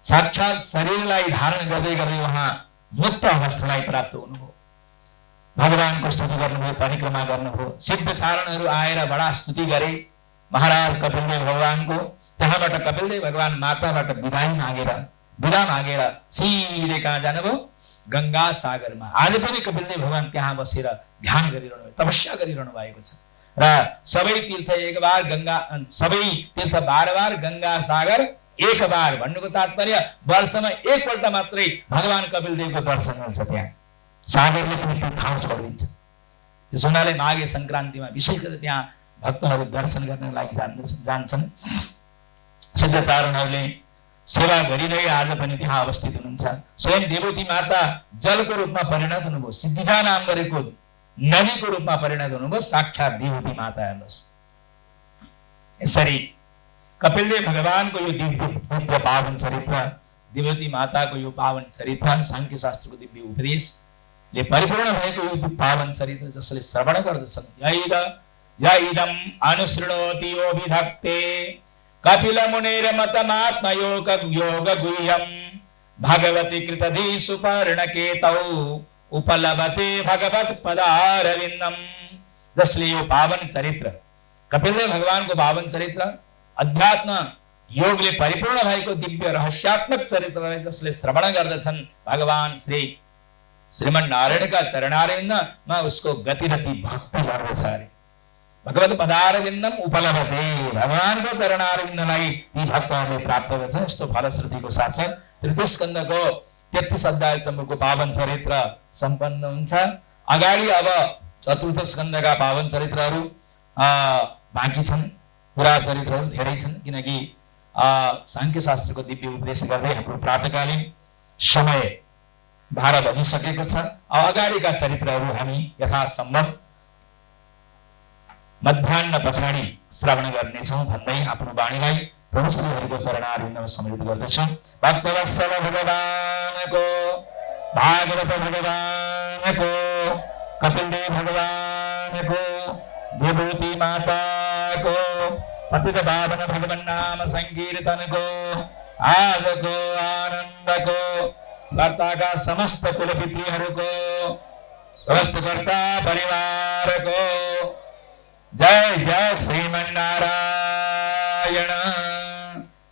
साक्षात शरीरलाई धारण गर्दै गर्दै उहाँ मुक्त अवस्थालाई प्राप्त हुनुभयो। भगवानको स्तुति गर्नुभयो, परिक्रमा गर्नुभयो। सिद्ध चारणहरू आएर बडा स्तुति गरे महाराज कपिलदेव भगवानको। त्यहाँबाट कपिलदेव भगवान माताबाट विदा मागेर सिधै कहाँ जानुभयो? गंगा सागरमा। आज पनि कपिलदेव भगवान त्यहाँ बसेर ध्यान गरिरहनु भएको, तपस्या गरिरहनु भएको छ। र सबै तीर्थ एक बार गंगा, सबै तीर्थ 12 बार, गंगा सागर एक बार भन्नुको तात्पर्य वर्षमा एकपल्ट मात्रै भगवान कपिलदेवको दर्शन हुन्छ। त्यहाँ सागरले पनि त्यो ठाउँ छोडिदिन्छ। त्यस हुनाले माघे संक्रान्तिमा विशेष गरी त्यहाँ भक्तहरू दर्शन गर्नको लागि जान्छन्। सिद्ध चारणहरूले सेवा गरिँदै आज पनि त्यहाँ अवस्थित हुनुहुन्छ। स्वयं देवती माता जलको रूपमा परिणत हुनुभयो, सिद्धिका नाम गरेको नदीको रूपमा परिणत हुनुभयो। साक्षात देवती माता हेर्नुहोस्। यसरी कपिलदेव भगवानको यो दिव्य पावन चरित्र, देवती माताको यो पावन चरित्र, सांख्य शास्त्रको दिव्य उपदेशले परिपूर्ण भएको यो पावन चरित्र जसले श्रवण गर्दछन्, यैदम अनुसृणोति यो विधक्ते कपिल मुनेर मतमात्म योग गुह्यम भगवती कृतधी सुपर्णकेतौ उपलभते भगवत पदारविन्दम। जसले यो पावन चरित्र, कपिलदेव भगवानको पावन चरित्र, अध्यात्म योगले परिपूर्ण भएको दिव्य रहस्यात्मक चरित्रलाई जसले श्रवण गर्दछन्, भगवान श्रीमन्नारायणका चरणारविन्दमा उसको गतिरति भक्ति गर्दछ अरे। भगवत पदारविन्दम उपलभते, भगवानको चरणारविन्दलाई यी भक्तहरूले प्राप्त गर्छ। यस्तो फलश्रुतिको साथ तृतीय स्कन्धको 33 अध्यायसम्मको पावन चरित्र सम्पन्न हुन्छ। अगाडि अब चतुर्थ स्कन्धका पावन चरित्रहरू बाँकी छन्। पुरा चरित्रहरू धेरै छन्, किनकि सांख्य शास्त्रको दिव्य उपदेश गर्दै हाम्रो प्रातकालीन समय 12 बजिसकेको छ। अगाडिका चरित्रहरू हामी यथासम्भव मध्याह्न पछाडि श्रवण गर्नेछौँ भन्दै आफ्नो वाणीलाई प्रभु श्रीहरिको चरणारविन्दमा समर्पित गर्दछौँ। भक्तवत्सल भगवानको, भागवत भगवानको, कपिलदेव भगवानको, विभूति माताको, पतित पावन भगवान नाम संकीर्तनको आजको आनन्दको कर्ताका समस्त कुलपितृहरूको, समस्तकर्ता परिवारको जय जय श्रीमन्नारायण।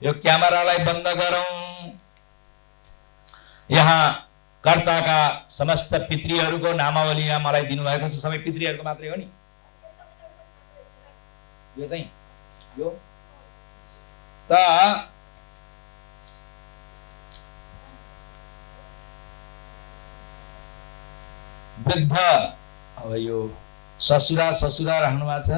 यो क्यामेरालाई बन्द गरौँ। यहाँ कर्ताका समस्त पितृहरूको नामावली यहाँ मलाई दिनुभएको छ। सबै पितृहरूको मात्रै हो नि यो चाहिँ यो त वृद्ध अब यो ससुरा राख्नु भएको छ।